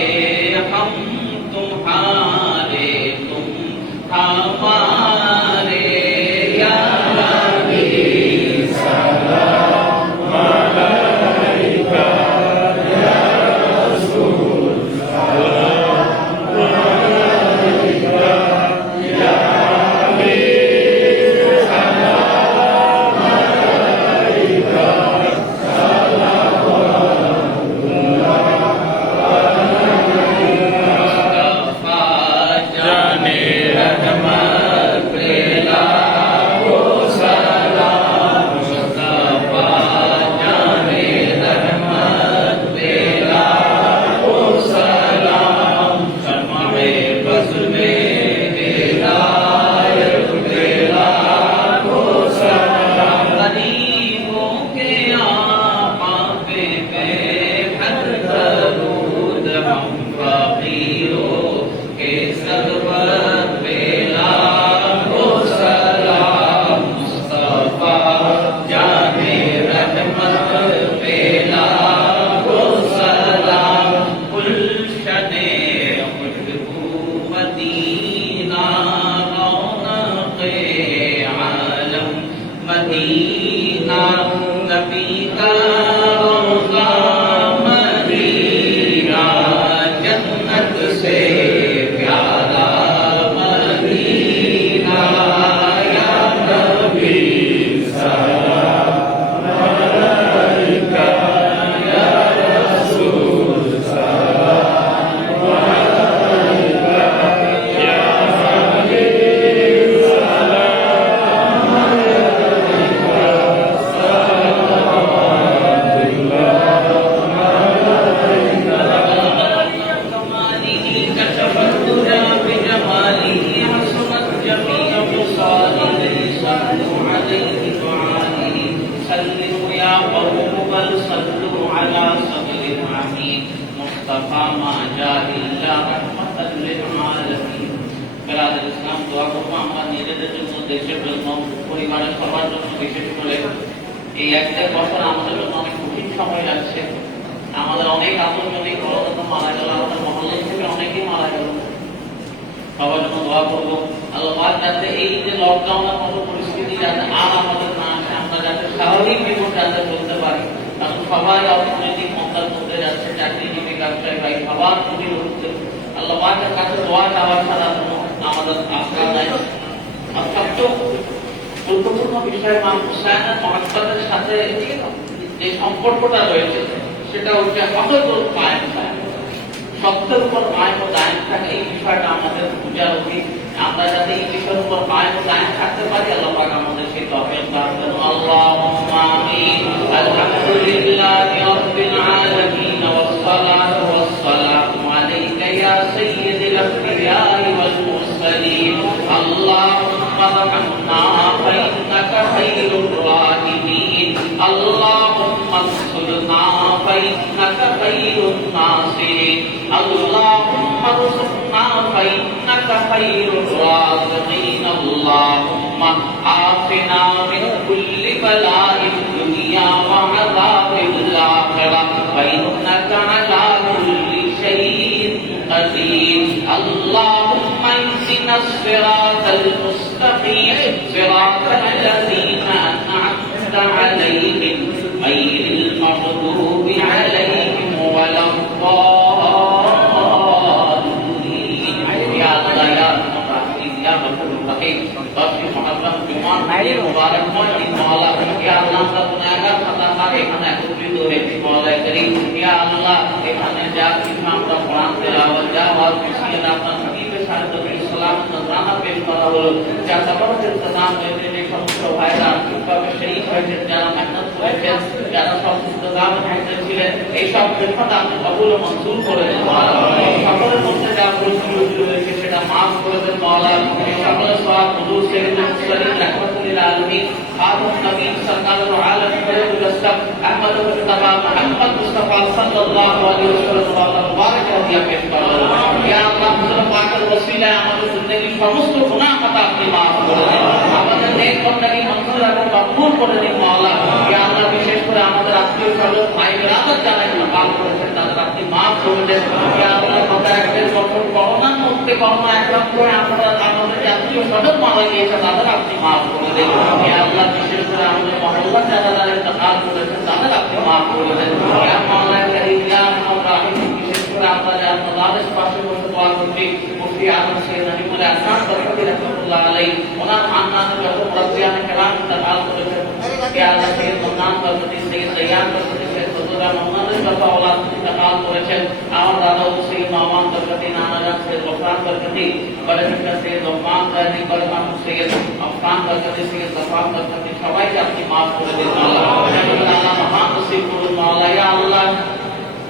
हम तुम्हारे तुम हमारे या नबी सलाम अलैका या रसूल सलाम अलैका या हबीब सलाम अलैका मदीना नबी का रोज़ा मदीना जन्नत से प्यारा मदीना या नबी सलाम अलैका या रसूल सलाम अलैका या हबीब सलाम দেশের জন্য পরিবারের সবার জন্য বিশেষ করে এই একটা বছর আমাদের জন্য অনেক কঠিন সময় যাচ্ছে। আমাদের অনেক আত্মজনিক বড় মারা গেল, আমাদের মহল্লা থেকে অনেকেই মারা গেল। সবার জন্য দোয়া করবো আল্লাহ যাতে এই যে লকডাউনের মতো পরিস্থিতি যাতে আর আমাদের না আসে, আমরা যাতে স্বাভাবিক জীবন যাতে চলতে পারি। কারণ সবাই অর্থনৈতিক মন্দার মধ্যে যাচ্ছে, চাকরিজীবী ব্যবসায়ী ভাই সবার ক্ষতি হচ্ছে। আল্লাহ পাকের কাছে দোয়া চাওয়ার ছাড়া কোনো আমাদের আশা নাই। আর সবচেয়ে গুরুত্বপূর্ণ বিষয় ইমাম হুসাইনের মহাব্বতের সাথে যে সম্পর্কটা রয়েছে সেটা হচ্ছে হকের উপর কায়েম থাকা, সত্যের উপর কায়েম ও দায়েম থাকা। এই বিষয়টা আমাদের বোঝা উচিত। আমরা যাতে এই বিষয়ের উপর কায়েম ও দায়েম থাকতে পারি, আল্লাহ পাক আমাদের সেই তৌফিক দান করুন। আল্লাহুম্মা আমিন। আলহামদুলিল্লাহি রাব্বিল আলামিন ওয়াস সালাতু ওয়াস সালামু আলাইকা ইয়া সাইয়্যিদাল আমবিয়া'i ওয়াল মুরসালিন। আল্লাহুম্মা রহমনা ফাইন্নাকা খায়রুর রাহিমিন। আল্লাহুম্মা আনসুরনা ফাইন্নাকা খায়রুন নাসিরিন। আল্লাহুম্মা রযুকনা ফাইন্নাকা খায়রুর রাযিকিন। আল্লাহুম্মা আফিনা মিন কুল্লি বালাইদ দুনিয়া ওয়া আযাবিল আখিরাহ ফাইন্নাকা আলা কুল্লি শাইইন قدير. اللهم اهدنا الصراط المستقيم صراط الذين أنعمت عليهم غير المغضوب عليهم ولا الضالين. يا الله يا رحيم يا غفور رحيم তাফসীর মুহাম্মদ জুমান মুবারক মহিন মাওলা ইয়া আল্লাহ গুনাহগার খাতাকার এখানে একত্রিত হয়েছি মাওলা করিম। ইয়া আল্লাহ এখানে যা কিছু আমরা কোরআন তেলাওয়াত যা ওয়াজ নসিহত আপনার হাবিবের সাথে সালাম নজরানা পেশ করা হলো, যা তাবারক ইন্তজাম হয়েছে, যে সমস্ত ভাইরা কিভাবে শরীক হয়েছে, যারা মেহনত করেছেন, যারা সব ইন্তজাম হাজির ছিলেন, এই সব খেদমত আপনি কবুল ও মঞ্জুর করে দেন মাওলা। সকলের মধ্যে যা ভুল ত্রুটি হয়েছে সেটা মাফ করে দেন মাওলা। সকলের সওয়াব হুজুর সাইয়্যিদুল মুরসালিন রাহমাতুল আলামিন খাতুন নবী সরকারুল আলম ফরিদুল আসলাম আহমদ মুস্তাফা মুহাম্মদ মুস্তাফা সাল্লাল্লাহু আলাইহি ওয়াসাল্লাম মুবারক হাদিয়া পেশ করা হলো। ইয়া আল্লাহ হুজুর পাকের ওসিলায় আমাদের জিন্দেগীর সমস্ত গুনাহ খাতা আপনি মাফ করে দেন, আমাদের নেক বন্দেগী মঞ্জুর এবং কবুল করে দিন মাওলা। ইয়া আল্লাহ বিশেষ করে আমাদের আত্মীয় স্বজন ভাই ব্রাদার যারা ইন্তেকাল করেছেন তাদের করে দেন। ইয়া আল্লাহ কয়েকদের বছর করোনার মধ্যে করোনা একদম করে আমরা আমাদের জাতীয় সদর মারা গিয়েছে তাদের আপনি মাফ করে দেন। ইয়া আল্লাহ বিশেষ করে আমাদের মহল্লা যারা যারা ইন্তেকাল করেছেন তাদের আপনি মাফ করে দেন। ইয়া মাওলা কারীম ইয়া রাহিম বিশেষ করে আমরা যারা আমাদের পাশে বসে দোয়া করছি মুফতি আজম সৈয়দ নাজিমুল হাসান বরকতি রাহমাতুল্লাহ আলাইহি ওনার খানদানের যত মুরব্বিয়ান কেরাম ইন্তেকাল করেছেন ইয়া আল্লাহ সৈয়দ মান্নান বরকতি সৈয়দ দয়ান বরকতি সৈয়দ ফজলুর রহমানের যত আওলাদ ইন্তেকাল করেছেন আমার দাদা সৈয়দ মাওলানা বরকতি নানা জান সৈয়দ গফরান বরকতি বরকতি সৈয়দ রহমান গাজী বরমান সৈয়দ আফরান বরকতি সৈয়দ গফরান বরকতি সবাইকে আপনি মাফ করে দিন আল্লাহ। আল্লাহ মহান নসিব করুন মাওলা ইয়া আল্লাহ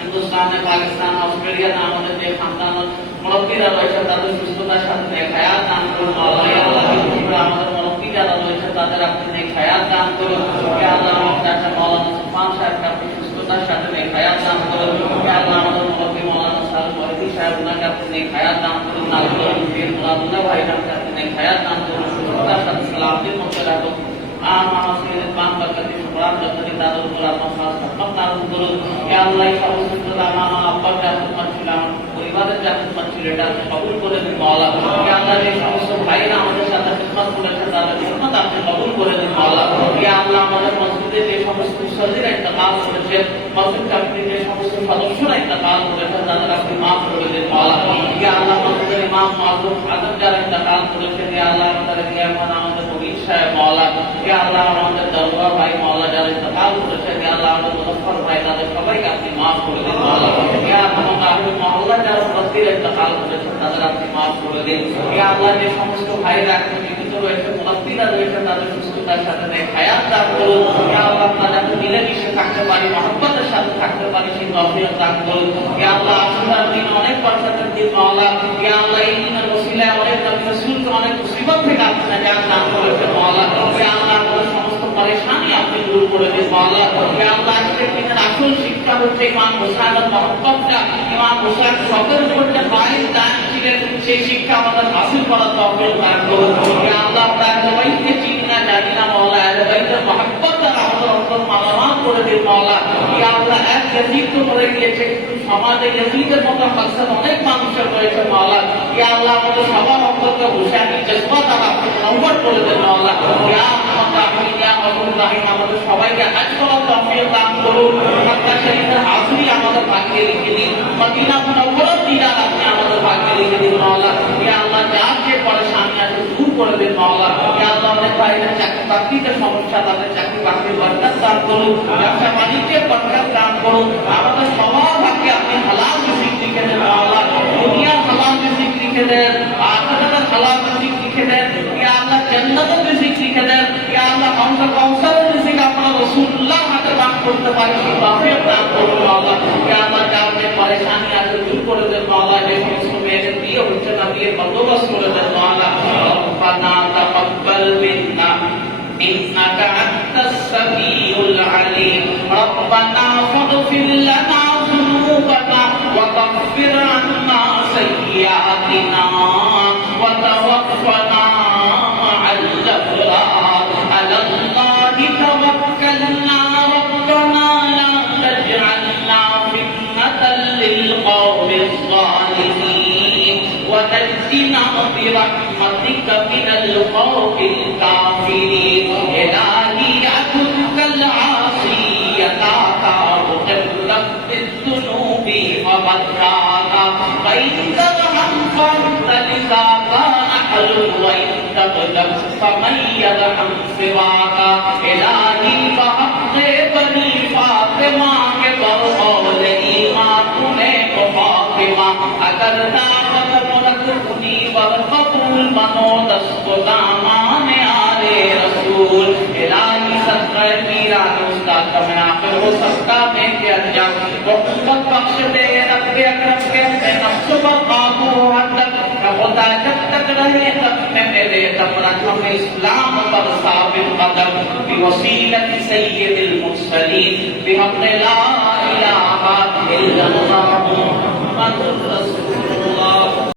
हिंदुस्तान में पाकिस्तान ऑस्ट्रेलिया ना আমাদের যে খানদান মুরব্বিরা রয়েছে তাদের সুস্থতার সাথে নেক হায়াত দান করুন আল্লাহ। ইয়া আল্লাহ আমাদের মুরব্বি যারা রয়েছে তাদের আপনি নেক হায়াত দান করুন। ইয়া আল্লাহ আমাদের মাওলানা সুফান সাহেবকে আপনি সুস্থতার সাথে নেক হায়াত দান করুন। ইয়া আল্লাহ আমাদের মুরব্বি মাওলানা সাহেব ওয়াহিদি সাহেব উনাকে আপনি নেক হায়াত দান করুন। আল্লাহ পীর মুরাদুল্লাহ ভাইজানকে আপনি নেক হায়াত দান করুন, সুস্থতার সাথে সালামতের মধ্যে রাখুন। আমার সৈয়দ পাক বরকতি সুবহান বরকতি দাদুল মুরাদ মাসাজ সব দারুন করুন। ইয়া আল্লাহ সমস্ত আমার আব্বার জান্নাত মানছিলাম পরিবারের জান্নাত মানছিল এটা কবুল করে দিন মাওলা। ইয়া আল্লাহ এই সমস্ত ভাইরা আমাদের সাথে খিদমত করেছেন তাদের খিদমত আপনি কবুল করে দিন মাওলা। ইয়া আল্লাহ আমাদের মসজিদে যে সমস্ত মুসল্লিরা ইন্তেকাল করেছেন মসজিদ কমিটির যে সমস্ত সদস্যরা ইন্তেকাল করেছেন তাদের আপনি মাফ করে দিন মাওলা। ইয়া আল্লাহ মসজিদের ইমাম মাহবুব আজম যারা ইন্তেকাল করেছেন ইয়া আল্লাহ আমাদের নিয়ামত আমাদের মুমিন সাহেব মাওলা। ইয়া আল্লাহ আমাদের দরবার ভাই মাওলা যারা ইন্তেকাল করেছেন ইয়া আল্লাহ আমাদের মুজফফর ভাই তাদের সবাইকে আপনি মাফ করে দিন মাওলা। ইয়া আল্লাহ আমাদের মহল্লা যারা মুরব্বিরা ইন্তেকাল করেছেন তাদের আপনি মাফ করে দিন। ইয়া আল্লাহ যে সমস্ত ভাইরা এখন জীবিত রয়েছে মুরব্বিরা রয়েছে তাদের সুস্থতার সাথে নেক হায়াত দান করুন। ইয়া আল্লাহ আমরা যাতে মিলেমিশে থাকতে পারি মহব্বতের সাথে থাকতে পারি সেই তৌফিক দান করুন। ইয়া আল্লাহ আশুরার দিন অনেক বরকতের দিন মাওলা। ইয়া আল্লাহ এই দিনের ওসিলায় অনেক নবী রাসূলকে অনেক মুসিবত থেকে আপনি নাজাত দান করেছেন মাওলা। ইয়া আল্লাহ আমাদের সমস্ত পরেশানি আপনি দূর করে দিন মাওলা। ইয়া আল্লাহ আজকের দিনের আসল শিক্ষা হচ্ছে ইমাম হুসাইনের মহব্বতটা ইমাম হুসাইন সবের উপর যে মায়ের দান ছিলেন সেই শিক্ষা আমাদের হাসিল করার তৌফিক দান করুন। ইয়া আল্লাহ আমরা আহলে বাইতকে চিনি না জানি না মাওলা আহলে বাইতের মহব্বত দ্বারা আমাদের অন্তর মালামাল করে দিন মাওলা। ইয়া আল্লাহ এক ইয়াজিদ তো মরে গিয়েছে কিন্তু সমাজে ইয়াজিদের মতো মাকসাদ অনেক মানুষের রয়েছে মাওলা। ইয়া আল্লাহ আমাদের সবার অন্তরকে হুসাইনি জজবা দ্বারা আপনি মুনাওয়ার করে দেন মাওলা। ইয়া আল্লাহ ইয়া রাহিম আমাদের সবাইকে হজ করার তৌফিক দান করুন। মক্কা শরীফের হাজিরি আমাদের ভাগ্যে লিখে দিন, মদিনা মুনাওয়ারার দিদার আপনি আমাদের ভাগ্যে লিখে দিন মাওলা। ইয়া আল্লাহ যার যে পরেশানি আছে দূর করে দিন মাওলা। ইয়া আল্লাহ আমাদের ভাইদের চাকরি বাকরিতে সমস্যা তাদের চাকরি বাকরির বরকত দান করুন, ব্যবসা বাণিজ্যের বরকত দান করুন। আমাদের সবার ভাগ্যে আপনি হালাল রিজিক লিখে দেন মাওলা। দুনিয়ার হালাল রিজিক লিখে দেন, আখিরাতের হালাল রিজিক লিখে দেন। ইয়া আল্লাহ জান্নাতের রিজিক লিখে দেন। ইয়া আল্লাহ কাউসারের রিজিক আপনারা রাসূলুল্লাহ হাতে দান করতে পারি সেই তৌফিক দান করুন মাওলা। ইয়া আল্লাহ যার যে পরেশানি আছে দূর করে দেন মাওলা। যে সমস্ত মেয়েদের বিয়ে হচ্ছে না বিয়ের বন্দোবস্ত করে দেন মাওলা। রব্বানা তাকাব্বাল মিন্না ইন্নাকা আনতাস সামিউল আলিম রব্বানা ফাগফির লানা যুনুবানা ওয়া কাফির আন্না সাইয়্যাতিনা ওয়া তাওয়াফানা মা'আল আবরার আলাল্লাহি তাওয়াক্কালনা রব্বানা লা তাজআলনা ফিতনাতাল লিল কওমিজ যালিমিন ওয়া নাজ্জিনা برحمتك من القوم الكافرين إلهي عبدك العاصي يتعاقب رب الذنوب وبكاها فإن ترحم فأنت لذاك أحد وإن تغلب فمن يرحم سواك إلهي بحق بني فاطمة کے بقول ایمان انہیں کو فاطمہ اگر دعوت مرکبنی والقبول منو دست دامان آلے رسول الہی صدقہ میران استاد کا میں آخر ہو سکتا میں کیا جاؤں وقت بخش دے رب اکرم کے میں نفس پر قابو حد تک خدا جب تک رہے تب میں میرے تمرن ہم اسلام پر ثابت قدم بوسیلت سید المرسلین بحق لا الہ الا اللہ محمد رسول